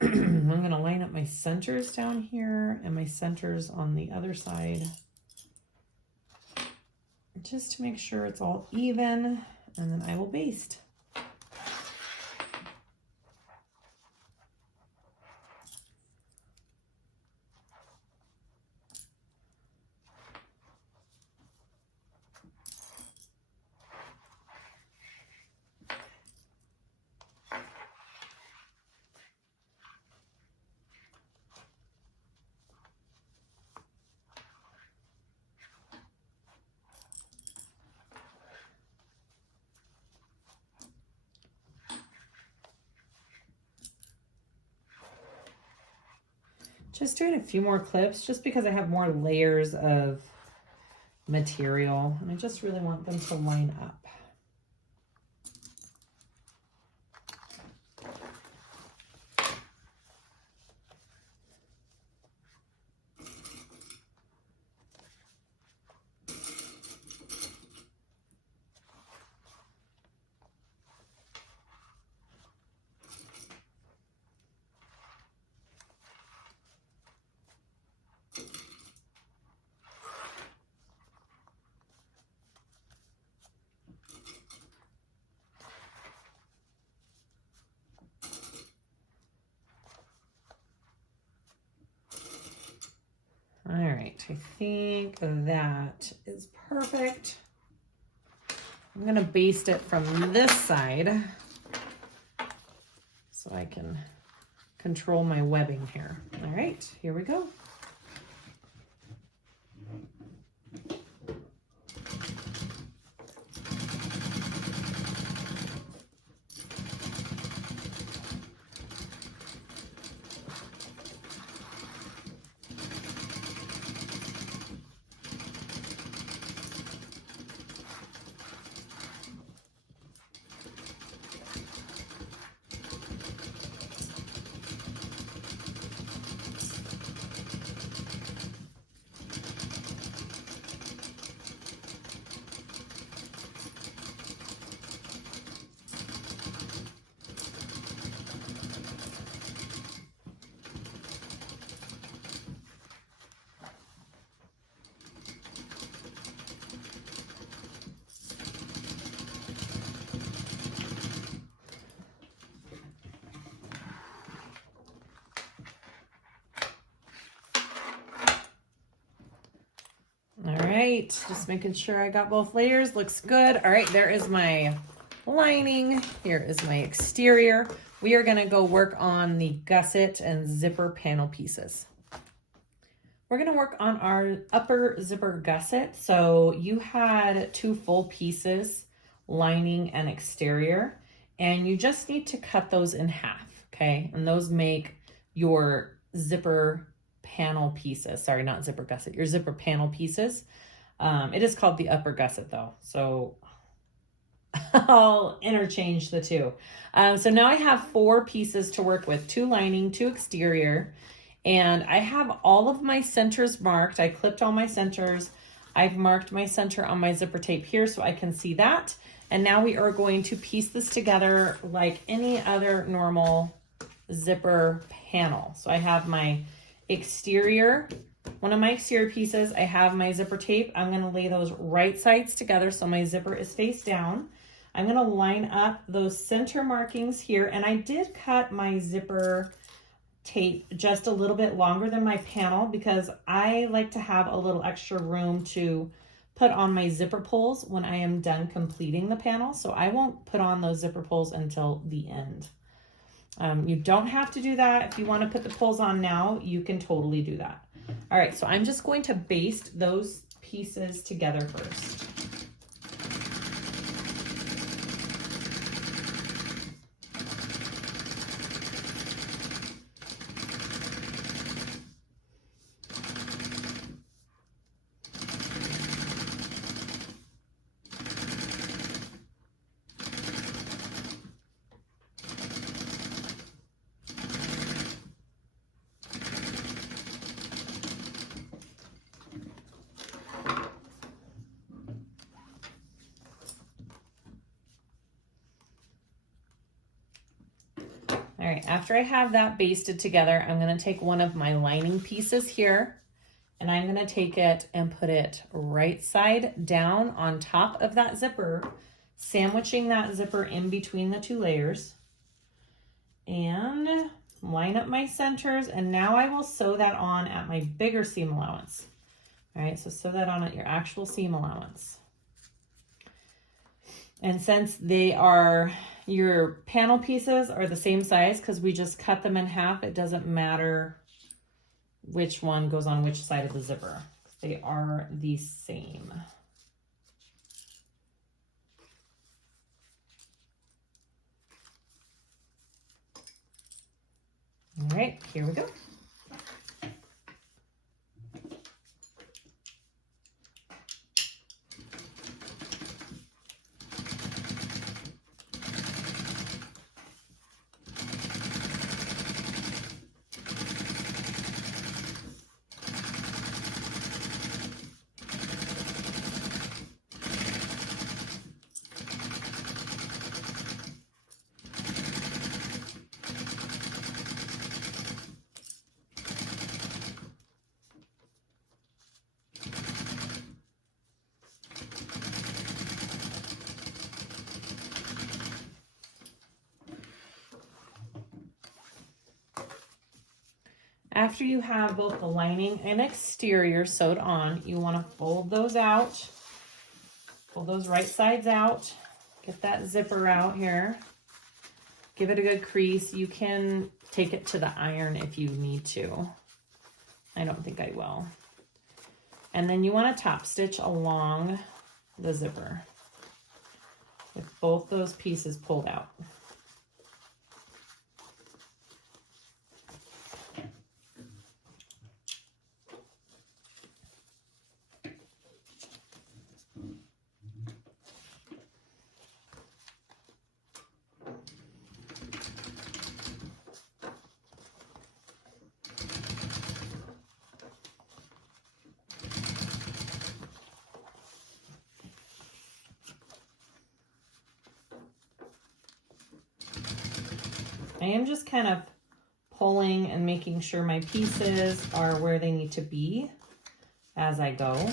I'm going to line up my centers down here and my centers on the other side, just to make sure it's all even, and then I will baste. Just doing a few more clips just because I have more layers of material and I just really want them to line up. All right, I think that is perfect. I'm gonna baste it from this side so I can control my webbing here. All right, here we go. All right, just making sure I got both layers. Looks good. All right, there is my lining. Here is my exterior. We are gonna go work on the gusset and zipper panel pieces. We're gonna work on our upper zipper gusset. So you had 2 full pieces, lining and exterior, and you just need to cut those in half, okay? And those make your zipper panel pieces. Sorry, not zipper gusset, your zipper panel pieces. It is called the upper gusset though, so I'll interchange the two. So now I have 4 pieces to work with, 2 lining, 2 exterior, and I have all of my centers marked. I clipped all my centers. I've marked my center on my zipper tape here so I can see that. And now we are going to piece this together like any other normal zipper panel. So I have my exterior, one of my exterior pieces, I have my zipper tape. I'm gonna lay those right sides together so my zipper is face down. I'm gonna line up those center markings here, and I did cut my zipper tape just a little bit longer than my panel because I like to have a little extra room to put on my zipper pulls when I am done completing the panel. So I won't put on those zipper pulls until the end. You don't have to do that. If you want to put the pulls on now, you can totally do that. All right, so I'm just going to baste those pieces together first. All right, after I have that basted together, I'm gonna take one of my lining pieces here and I'm gonna take it and put it right side down on top of that zipper, sandwiching that zipper in between the 2 layers, and line up my centers. And now I will sew that on at my bigger seam allowance. All right, so sew that on at your actual seam allowance. And since they are, your panel pieces are the same size because we just cut them in half, it doesn't matter which one goes on which side of the zipper. They are the same. All right, here we go. After you have both the lining and exterior sewed on, you want to fold those out. Fold those right sides out. Get that zipper out here. Give it a good crease. You can take it to the iron if you need to. I don't think I will. And then you want to top stitch along the zipper with both those pieces pulled out. I am just kind of pulling and making sure my pieces are where they need to be as I go.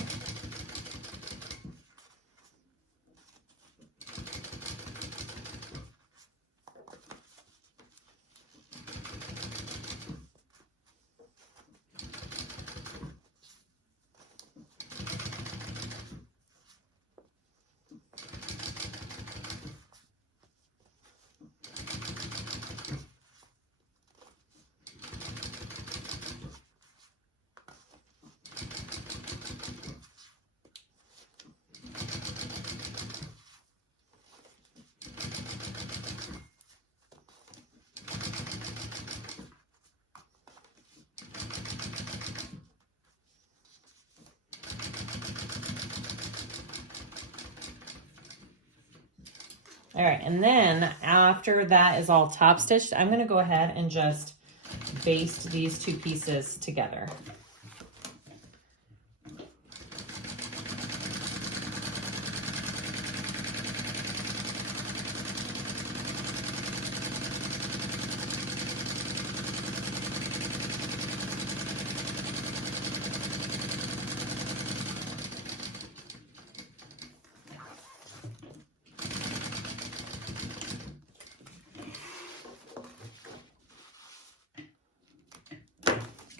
All right, and then after that is all top stitched, I'm gonna go ahead and just baste these two pieces together.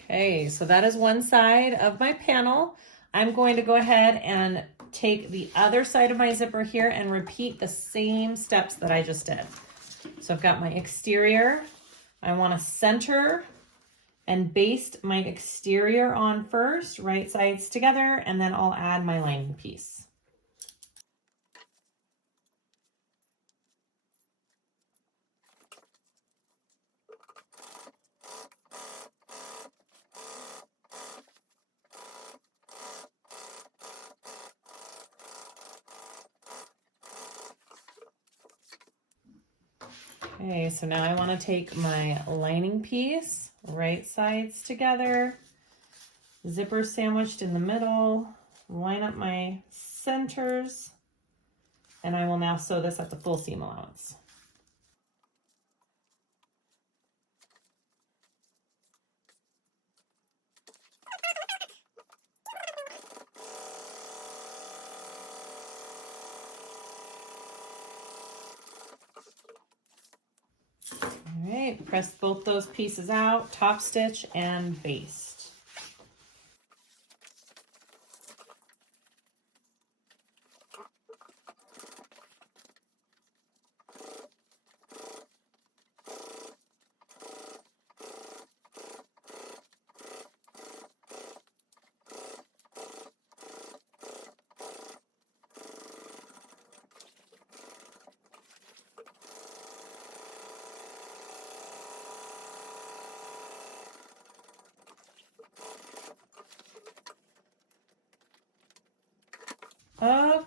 Okay, so that is one side of my panel. I'm going to go ahead and take the other side of my zipper here and repeat the same steps that I just did. So I've got my exterior. I want to center and baste my exterior on first, right sides together, and then I'll add my lining piece. Okay, so now I want to take my lining piece, right sides together, zipper sandwiched in the middle, line up my centers, and I will now sew this at the full seam allowance. All right, press both those pieces out, top stitch and baste.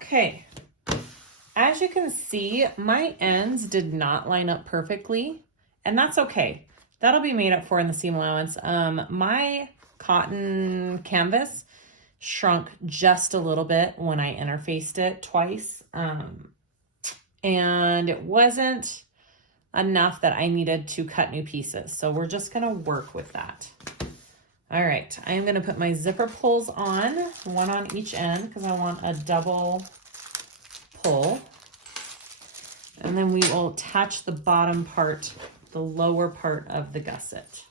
Okay, as you can see, my ends did not line up perfectly, and that's okay. That'll be made up for in the seam allowance. My cotton canvas shrunk just a little bit when I interfaced it twice, and it wasn't enough that I needed to cut new pieces. So we're just gonna work with that. All right, I am gonna put my zipper pulls on, one on each end, because I want a double pull. And then we will attach the bottom part, the lower part of the gusset.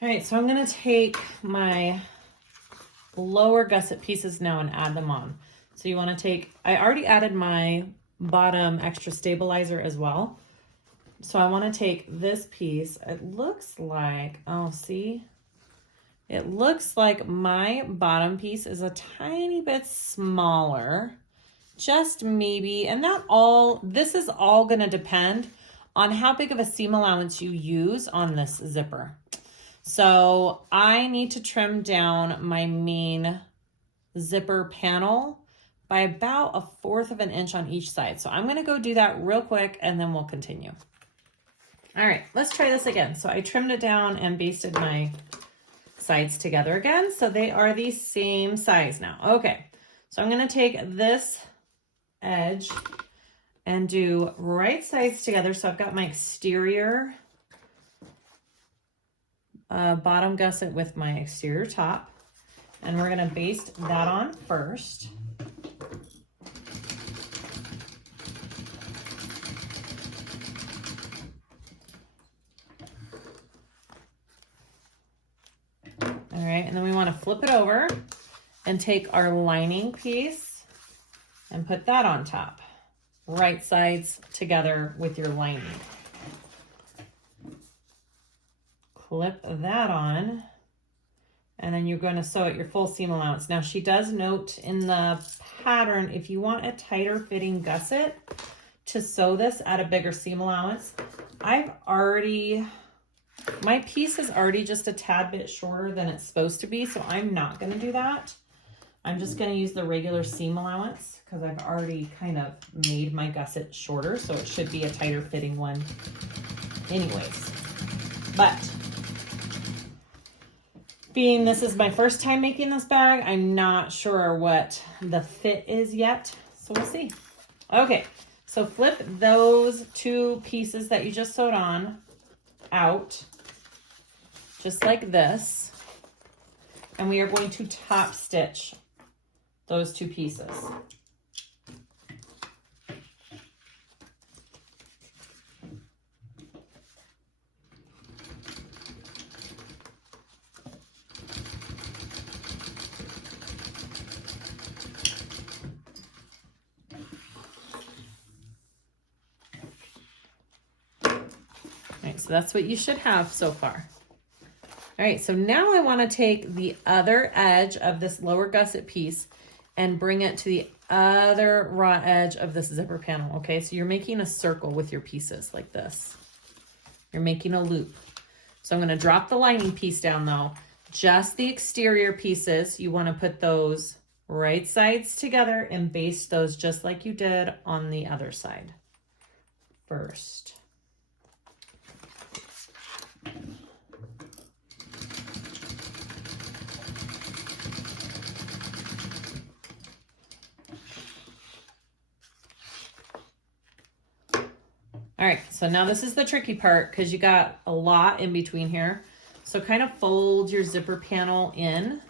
All right, so I'm gonna take my lower gusset pieces now and add them on. So you wanna take, I already added my bottom extra stabilizer as well. So I wanna take this piece, it looks like, oh, see? It looks like my bottom piece is a tiny bit smaller, just maybe, and not all, this is all gonna depend on how big of a seam allowance you use on this zipper. So I need to trim down my main zipper panel by about 1/4 of an inch on each side. So I'm gonna go do that real quick and then we'll continue. All right, let's try this again. So I trimmed it down and basted my sides together again. So they are the same size now. Okay, so I'm gonna take this edge and do right sides together. So I've got my exterior bottom gusset with my exterior top, and we're gonna baste that on first. All right, and then we wanna flip it over and take our lining piece and put that on top. Right sides together with your lining. Clip that on, and then you're going to sew at your full seam allowance. Now she does note in the pattern, if you want a tighter fitting gusset to sew this at a bigger seam allowance, my piece is already just a tad bit shorter than it's supposed to be, so I'm not going to do that. I'm just going to use the regular seam allowance because I've already kind of made my gusset shorter, so it should be a tighter fitting one anyways. But being this is my first time making this bag, I'm not sure what the fit is yet, so we'll see. Okay, so flip those two pieces that you just sewed on out, just like this, and we are going to top stitch those two pieces. So that's what you should have so far. All right, so now I want to take the other edge of this lower gusset piece and bring it to the other raw edge of this zipper panel, okay? So you're making a circle with your pieces like this. You're making a loop. So I'm going to drop the lining piece down though. Just the exterior pieces, you want to put those right sides together and baste those just like you did on the other side first. All right, so now this is the tricky part because you got a lot in between here. So kind of fold your zipper panel in.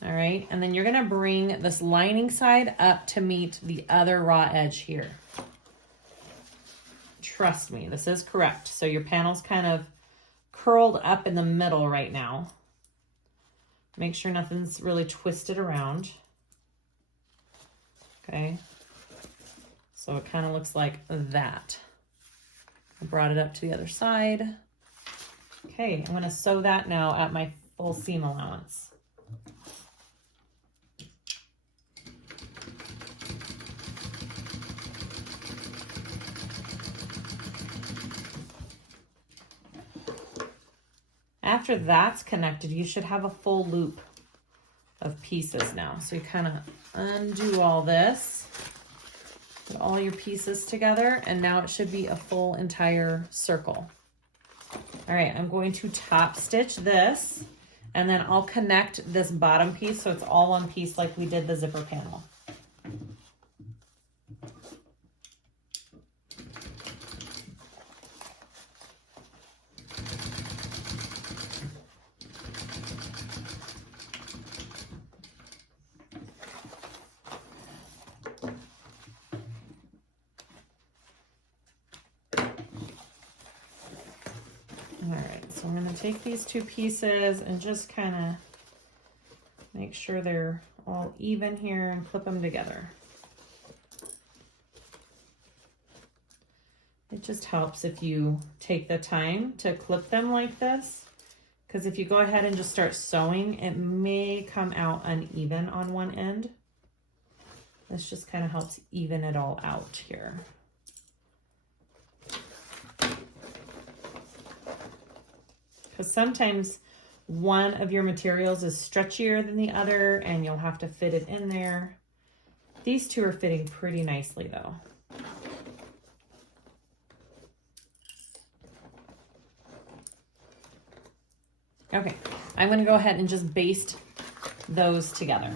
All right, and then you're gonna bring this lining side up to meet the other raw edge here. Trust me, this is correct. So your panel's kind of curled up in the middle right now. Make sure nothing's really twisted around. Okay. So it kind of looks like that. I brought it up to the other side. Okay, I'm going to sew that now at my full seam allowance. After that's connected, you should have a full loop of pieces now. So you kind of undo all this. Put all your pieces together, and now it should be a full entire circle. All right, I'm going to top stitch this, and then I'll connect this bottom piece so it's all one piece like we did the zipper panel. So I'm going to take these two pieces and just kind of make sure they're all even here and clip them together. It just helps if you take the time to clip them like this, because if you go ahead and just start sewing, it may come out uneven on one end. This just kind of helps even it all out here. Because sometimes one of your materials is stretchier than the other and you'll have to fit it in there. These two are fitting pretty nicely though. Okay, I'm going to go ahead and just baste those together.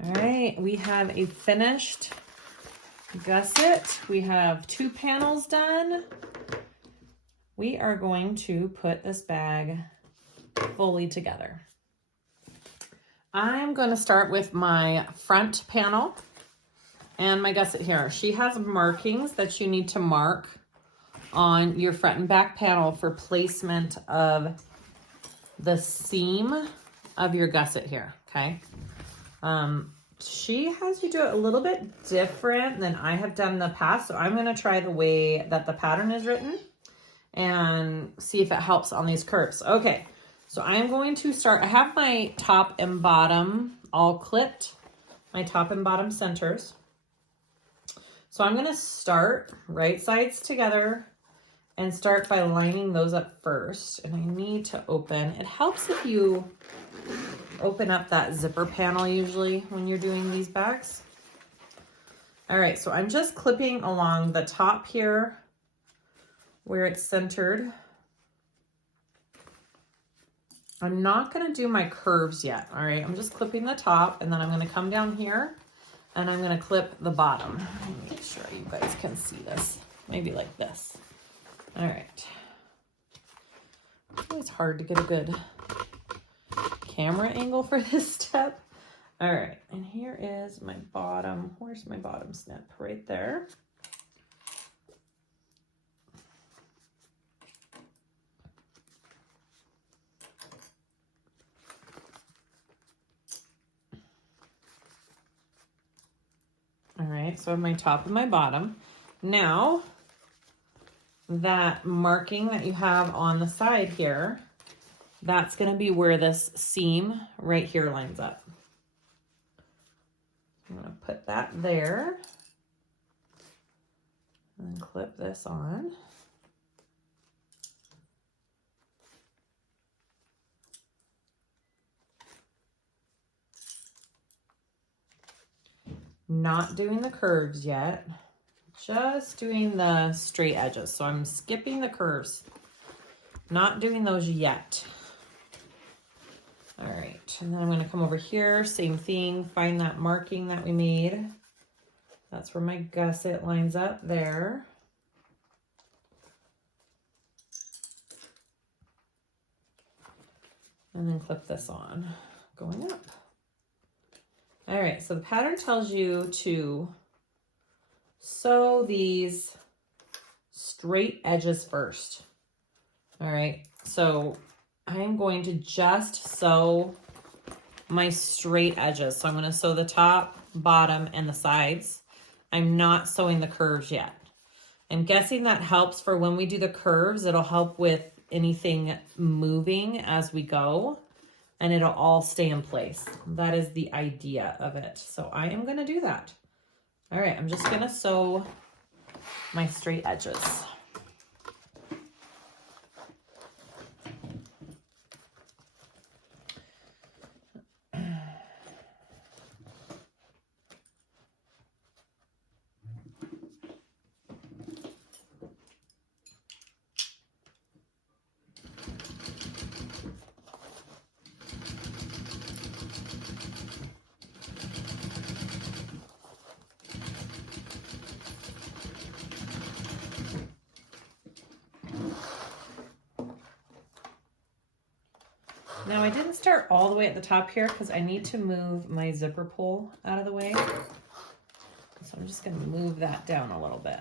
All right, we have a finished gusset. We have 2 panels done. We are going to put this bag fully together. I'm going to start with my front panel and my gusset here. She has markings that you need to mark on your front and back panel for placement of the seam of your gusset here, okay? She has you do it a little bit different than I have done in the past, so I'm going to try the way that the pattern is written and see if it helps on these curves. Okay, so I'm going to start. I have my top and bottom all clipped, my top and bottom centers. So I'm going to start right sides together and start by lining those up first. And I need to open. It helps if you open up that zipper panel usually when you're doing these bags. All right, so I'm just clipping along the top here where it's centered. I'm not gonna do my curves yet, all right? I'm just clipping the top and then I'm gonna come down here and I'm gonna clip the bottom. Make sure you guys can see this, maybe like this. All right. It's always hard to get a good camera angle for this step. All right, and here is my bottom. Where's my bottom snip? Right there. All right, so I have my top and my bottom. Now, that marking that you have on the side here, that's going to be where this seam right here lines up. I'm going to put that there and then clip this on. Not doing the curves yet, just doing the straight edges. So I'm skipping the curves, not doing those yet. All right, and then I'm going to come over here, same thing, find that marking that we made. That's where my gusset lines up there. And then clip this on, going up. All right, so the pattern tells you to sew these straight edges first. All right, so I'm going to just sew my straight edges. So I'm going to sew the top, bottom, and the sides. I'm not sewing the curves yet. I'm guessing that helps for when we do the curves. It'll help with anything moving as we go, and it'll all stay in place. That is the idea of it. So I am going to do that. All right, I'm just gonna sew my straight edges. Now I didn't start all the way at the top here because I need to move my zipper pull out of the way. So I'm just going to move that down a little bit.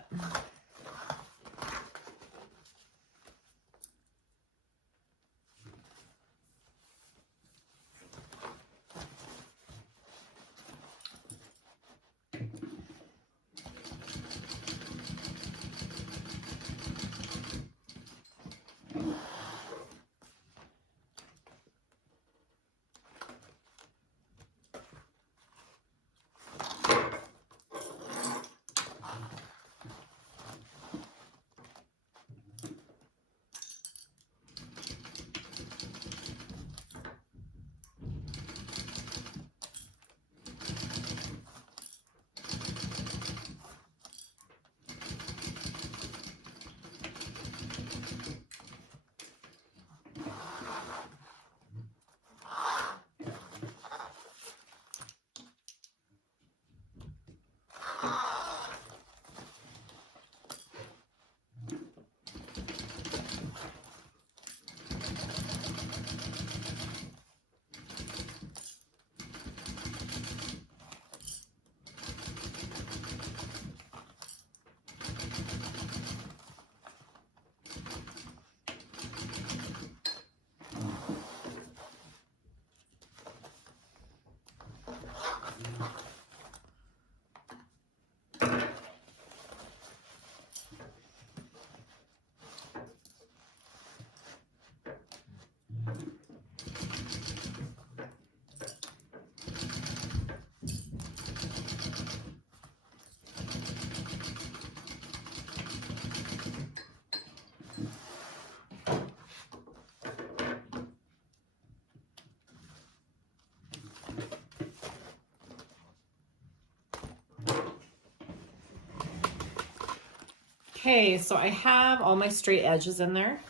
Okay, so I have all my straight edges in there,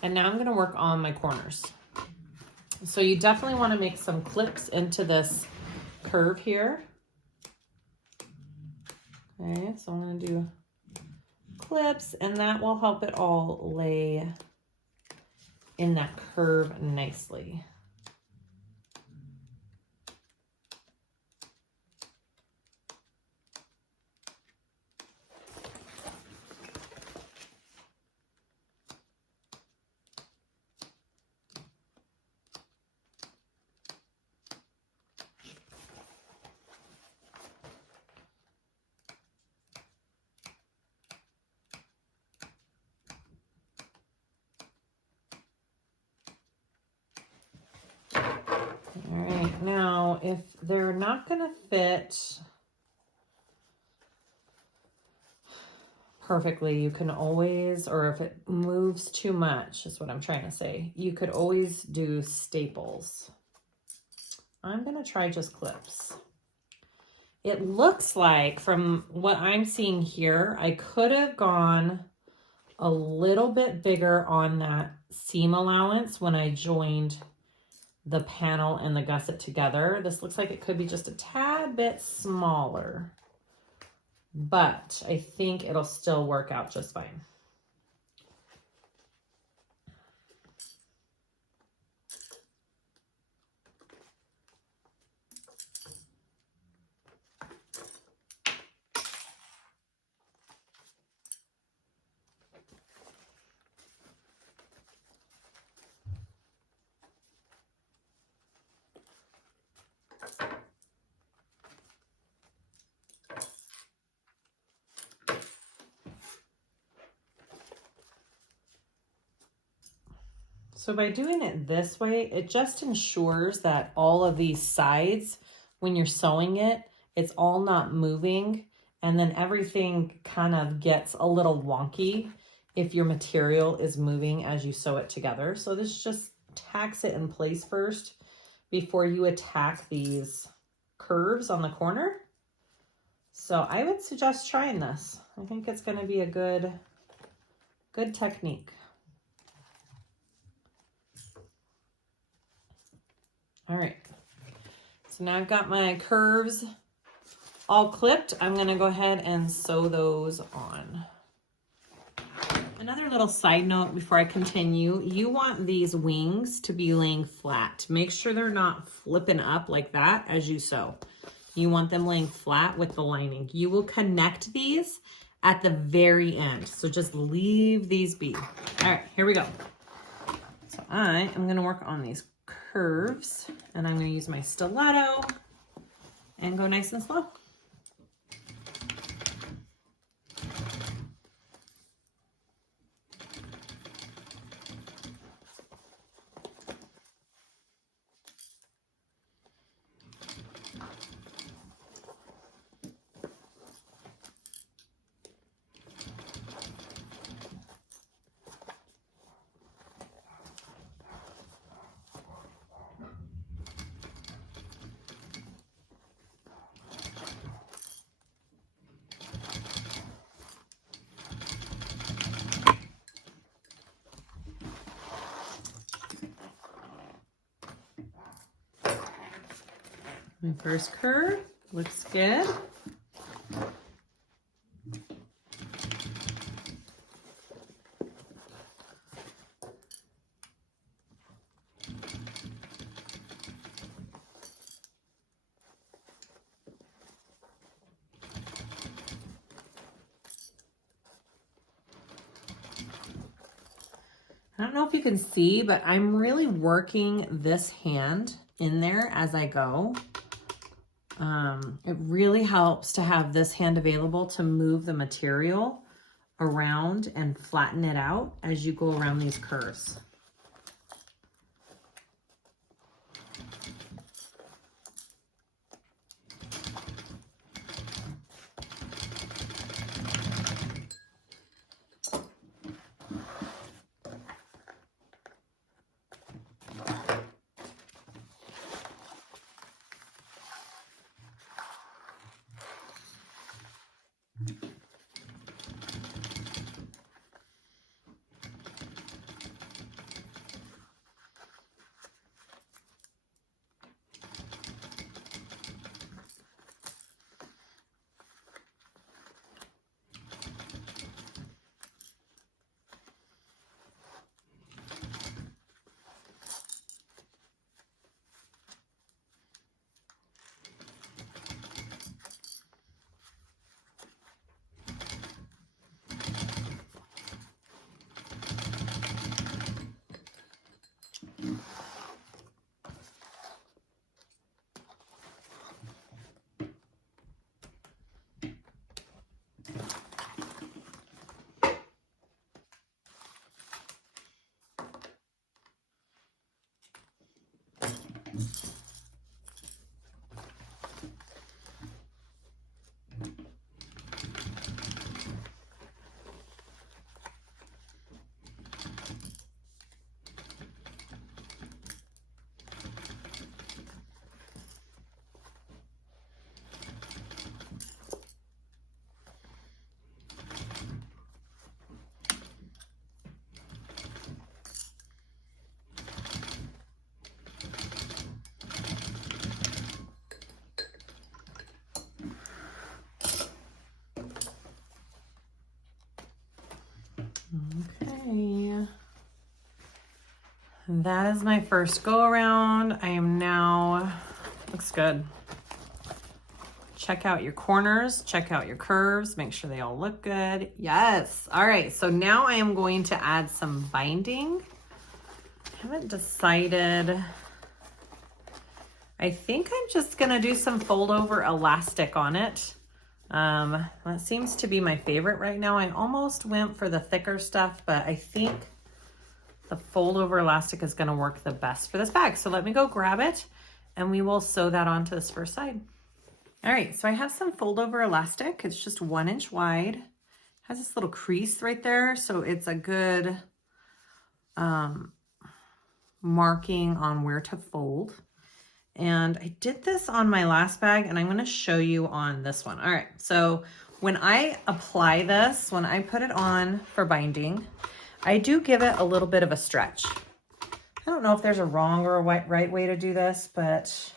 and now I'm going to work on my corners. So you definitely want to make some clips into this curve here. Okay, so I'm going to do clips, and that will help it all lay in that curve nicely. All right, now if they're not going to fit perfectly, you can always, or if it moves too much is what I'm trying to say, you could always do staples. I'm going to try just clips. It looks like from what I'm seeing here, I could have gone a little bit bigger on that seam allowance when I joined the panel and the gusset together. This looks like it could be just a tad bit smaller, but I think it'll still work out just fine. So by doing it this way, it just ensures that all of these sides, when you're sewing it, it's all not moving and then everything kind of gets a little wonky if your material is moving as you sew it together. So this just tacks it in place first before you attack these curves on the corner. So I would suggest trying this. I think it's going to be a good technique. All right, so now I've got my curves all clipped. I'm going to go ahead and sew those on. Another little side note before I continue, you want these wings to be laying flat. Make sure they're not flipping up like that as you sew. You want them laying flat with the lining. You will connect these at the very end. So just leave these be. All right, here we go. So I am gonna work on these curves, and I'm gonna use my stiletto and go nice and slow. My first curve looks good. I don't know if you can see, but I'm really working this hand in there as I go. It really helps to have this hand available to move the material around and flatten it out as you go around these curves. Okay, that is my first go around. I am now, looks good. Check out your corners, check out your curves, make sure they all look good. Yes, all right, so now I am going to add some binding. I haven't decided. I think I'm just gonna do some fold over elastic on it. That seems to be my favorite right now. I almost went for the thicker stuff, but I think the fold over elastic is gonna work the best for this bag. So let me go grab it and we will sew that onto this first side. All right, so I have some fold over elastic. It's just 1 inch wide. Has this little crease right there, so it's a good marking on where to fold. And I did this on my last bag, and I'm going to show you on this one. All right, so when I apply this, when I put it on for binding, I do give it a little bit of a stretch. I don't know if there's a wrong or a right way to do this, but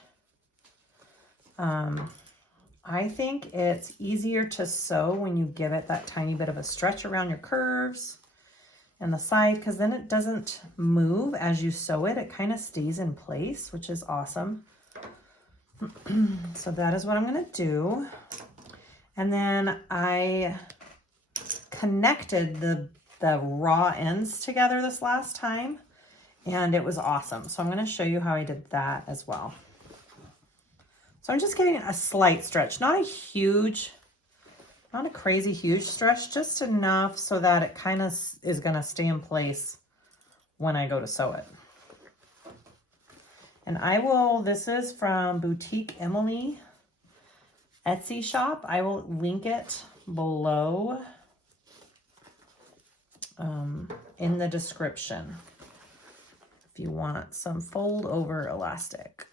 I think it's easier to sew when you give it that tiny bit of a stretch around your curves and the side, because then it doesn't move as you sew it. It kind of stays in place, which is awesome. So that is what I'm going to do. And then I connected the raw ends together this last time, and it was awesome. So I'm going to show you how I did that as well. So I'm just getting a slight stretch, not a crazy huge stretch, just enough so that it kind of is going to stay in place when I go to sew it. And this is from Boutique Emily Etsy shop. I will link it below in the description if you want some fold over elastic.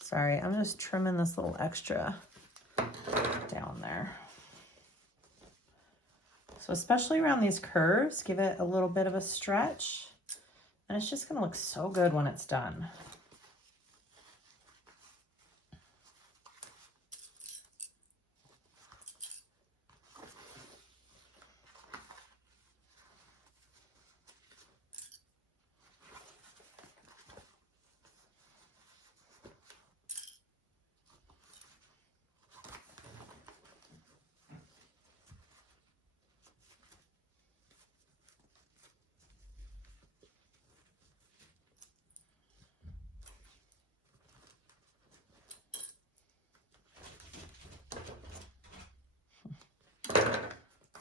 Sorry, I'm just trimming this little extra down there. So especially around these curves, give it a little bit of a stretch, and it's just going to look so good when it's done.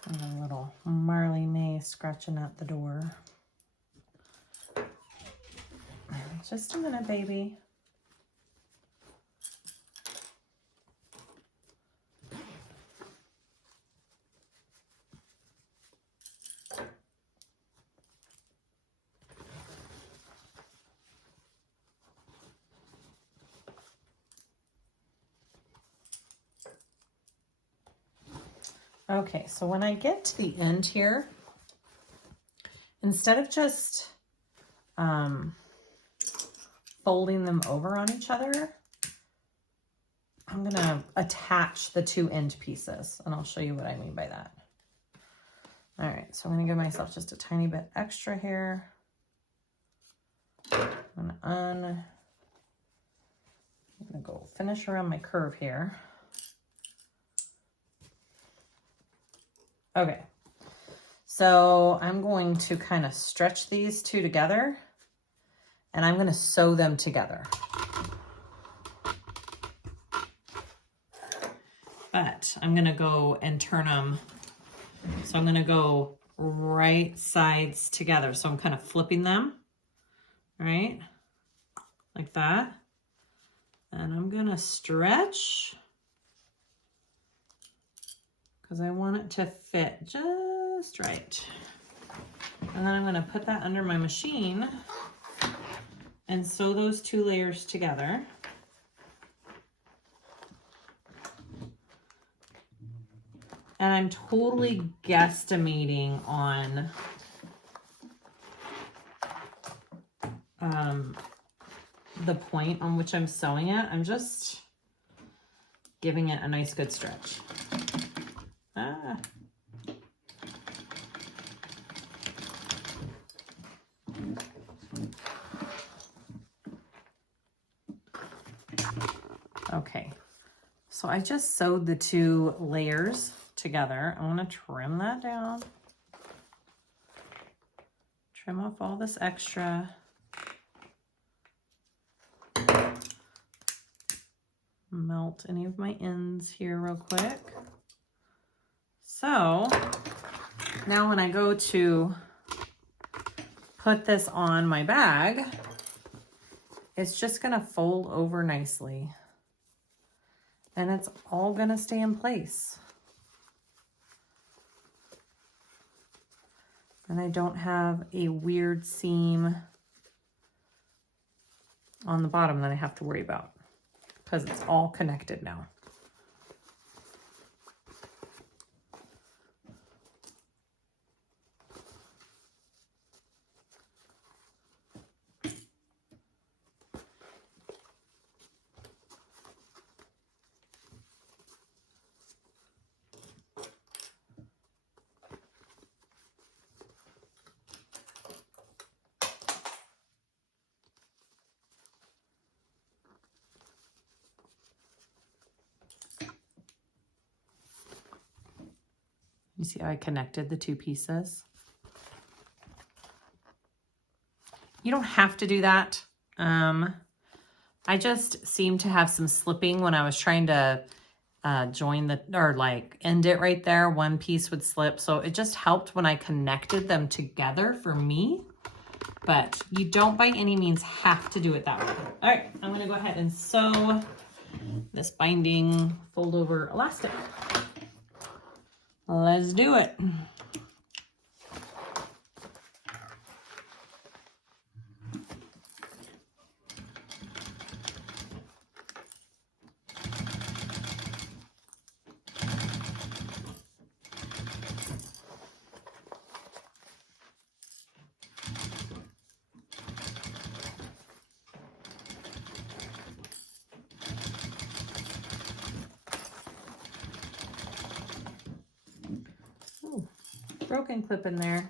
And a little Marley May scratching at the door. Just a minute, baby. Okay, so when I get to the end here, instead of just folding them over on each other, I'm going to attach the two end pieces, and I'll show you what I mean by that. All right, so I'm going to give myself just a tiny bit extra here. I'm going to go finish around my curve here. Okay, so I'm going to kind of stretch these two together, and I'm going to sew them together. But I'm going to go and turn them. So I'm going to go right sides together. So I'm kind of flipping them, right? Like that. And I'm going to stretch because I want it to fit just right. And then I'm going to put that under my machine and sew those two layers together. And I'm totally guesstimating on the point on which I'm sewing it. I'm just giving it a nice good stretch. Okay, so I just sewed the two layers together. I'm going to trim that down. Trim off all this extra. Melt any of my ends here real quick. So now when I go to put this on my bag, it's just going to fold over nicely. and it's all gonna stay in place. And I don't have a weird seam on the bottom that I have to worry about because it's all connected now. You see how I connected the two pieces? You don't have to do that. I just seemed to have some slipping when I was trying to join the, or like end it right there. One piece would slip. So it just helped when I connected them together for me. But you don't by any means have to do it that way. All right, I'm gonna go ahead and sew this binding fold over elastic. Let's do it. Ooh, broken clip in there.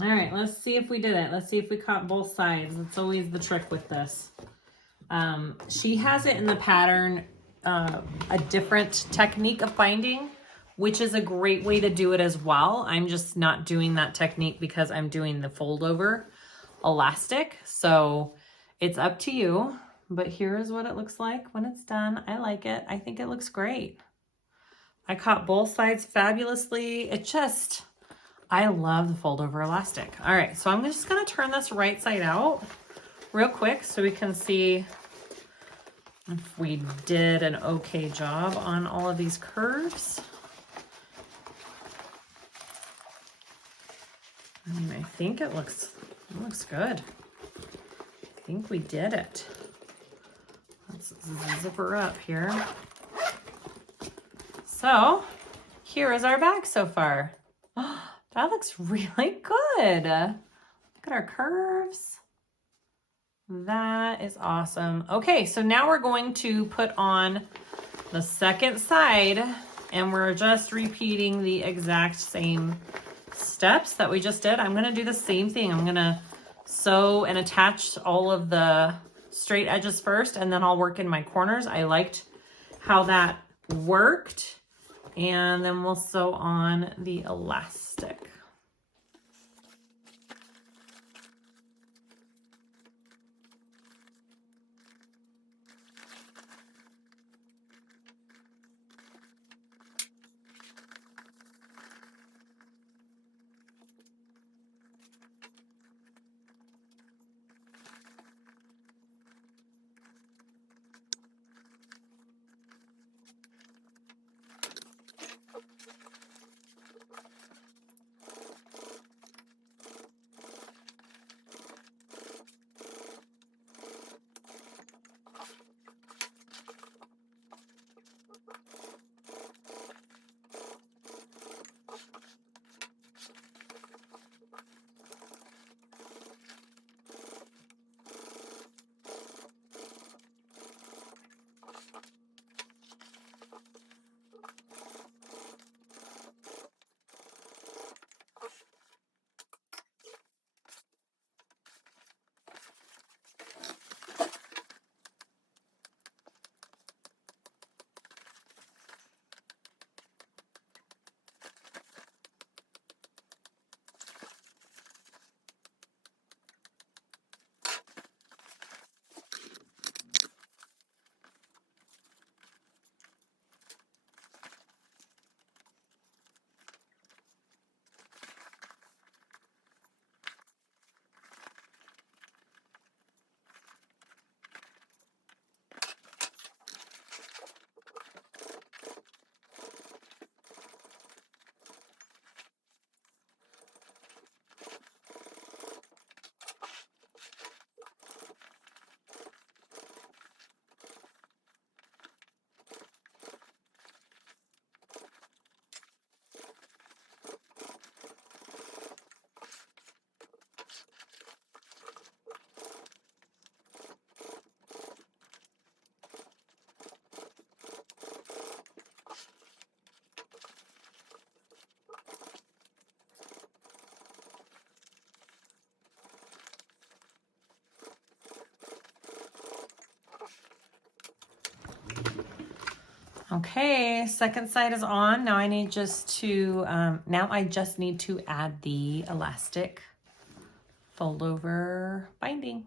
All right, let's see if we did it. Let's see if we caught both sides. That's always the trick with this. She has it in the pattern, a different technique of binding, which is a great way to do it as well. I'm just not doing that technique because I'm doing the fold over elastic. So it's up to you, but here is what it looks like when it's done. I like it. I think it looks great. I caught both sides fabulously. I love the fold over elastic. All right, so I'm just gonna turn this right side out real quick so we can see if we did an okay job on all of these curves. I mean, I think it looks good. I think we did it. Let's zip her up here. So here is our bag so far. That looks really good. Look at our curves. That is awesome. Okay, so now we're going to put on the second side and we're just repeating the exact same steps that we just did. I'm gonna do the same thing. I'm gonna sew and attach all of the straight edges first and then I'll work in my corners. I liked how that worked. And then we'll sew on the elastic. Okay, second side is on. Now I need just to, add the elastic fold over binding.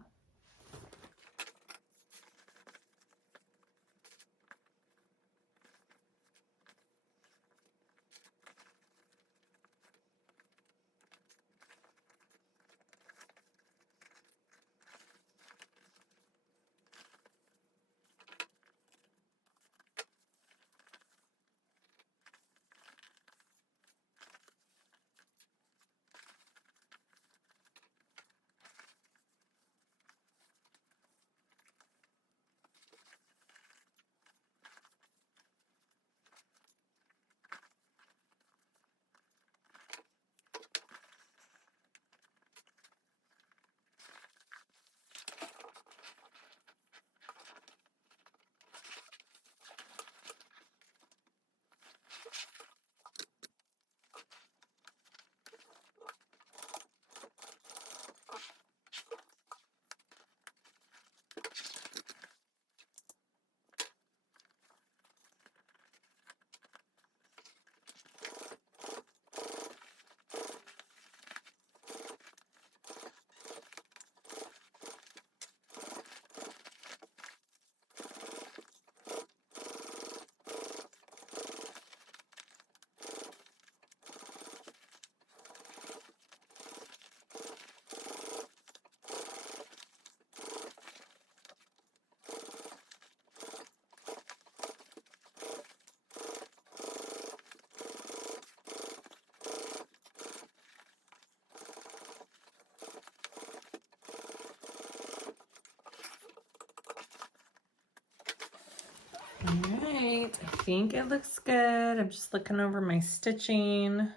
All right, I think it looks good. I'm just looking over my stitching.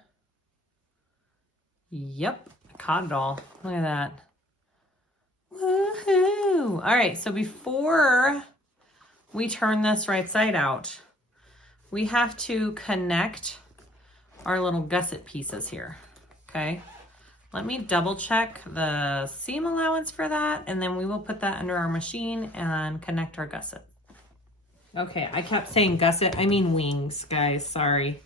Yep, I caught it all. Look at that. Woohoo! All right, so before we turn this right side out, we have to connect our little gusset pieces here, okay? Let me double check the seam allowance for that, and then we will put that under our machine and connect our gusset. Okay, I kept saying gusset, I mean wings, guys, sorry.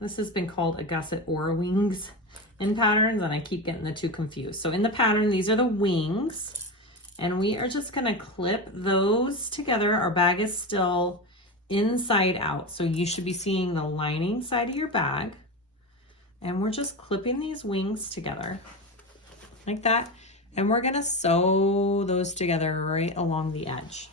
This has been called a gusset or wings in patterns, and I keep getting the two confused. So in the pattern, these are the wings, and we are just gonna clip those together. Our bag is still inside out, so you should be seeing the lining side of your bag. And we're just clipping these wings together like that. And we're gonna sew those together right along the edge.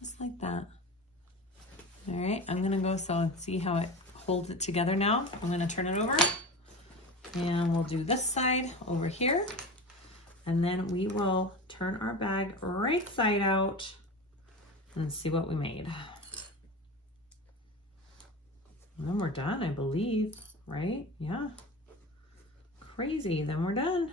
Just like that. All right, I'm gonna go so see how it holds it together now. I'm gonna turn it over and we'll do this side over here. And then we will turn our bag right side out and see what we made. And then we're done, I believe, right? Yeah. Crazy, then we're done.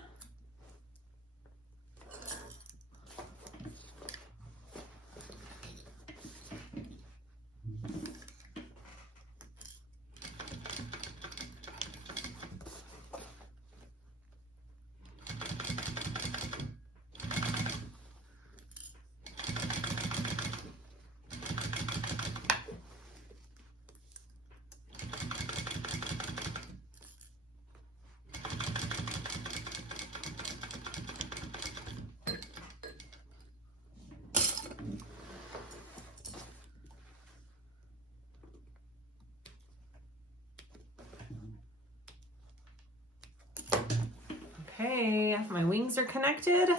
Okay, my wings are connected.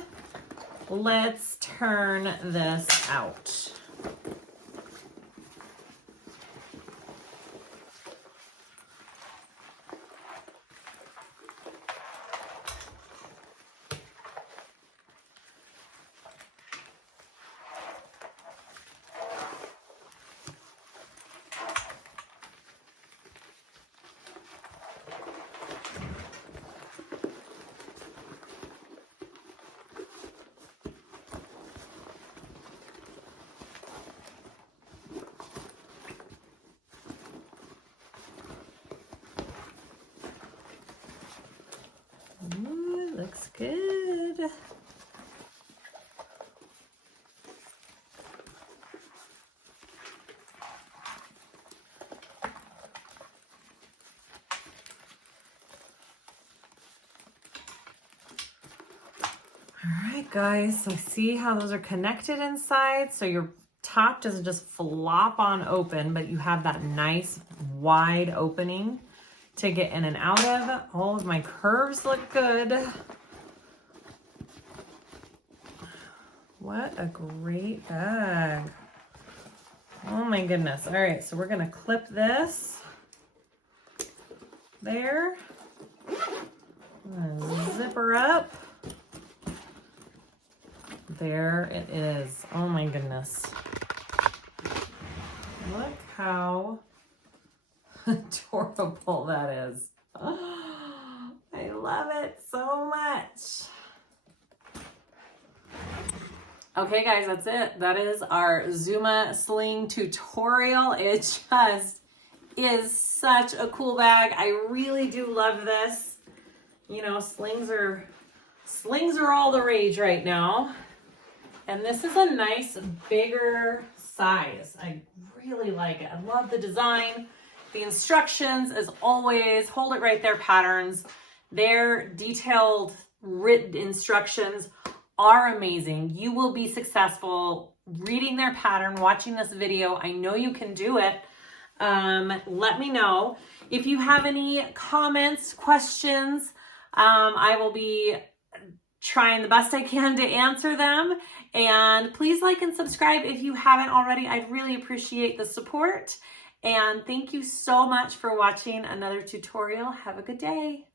Let's turn this out. Ooh, looks good. All right, guys, so see how those are connected inside? So your top doesn't just flop on open, but you have that nice wide opening to get in and out of. All of my curves look good. What a great bag. Oh my goodness. All right, so we're gonna clip this there. I'm gonna zip her up. There it is. Oh my goodness. Look how adorable that is. Oh, I love it so much. Okay guys, that's it. That is our Zuma Sling tutorial. It just is such a cool bag. I really do love this. You know, slings are all the rage right now. And this is a nice bigger size. I really like it. I love the design. The instructions, as always, hold it right there patterns. Their detailed written instructions are amazing. You will be successful reading their pattern, watching this video. I know you can do it. Let me know. If you have any comments, questions, I will be trying the best I can to answer them. And please like and subscribe if you haven't already. I'd really appreciate the support. And thank you so much for watching another tutorial. Have a good day.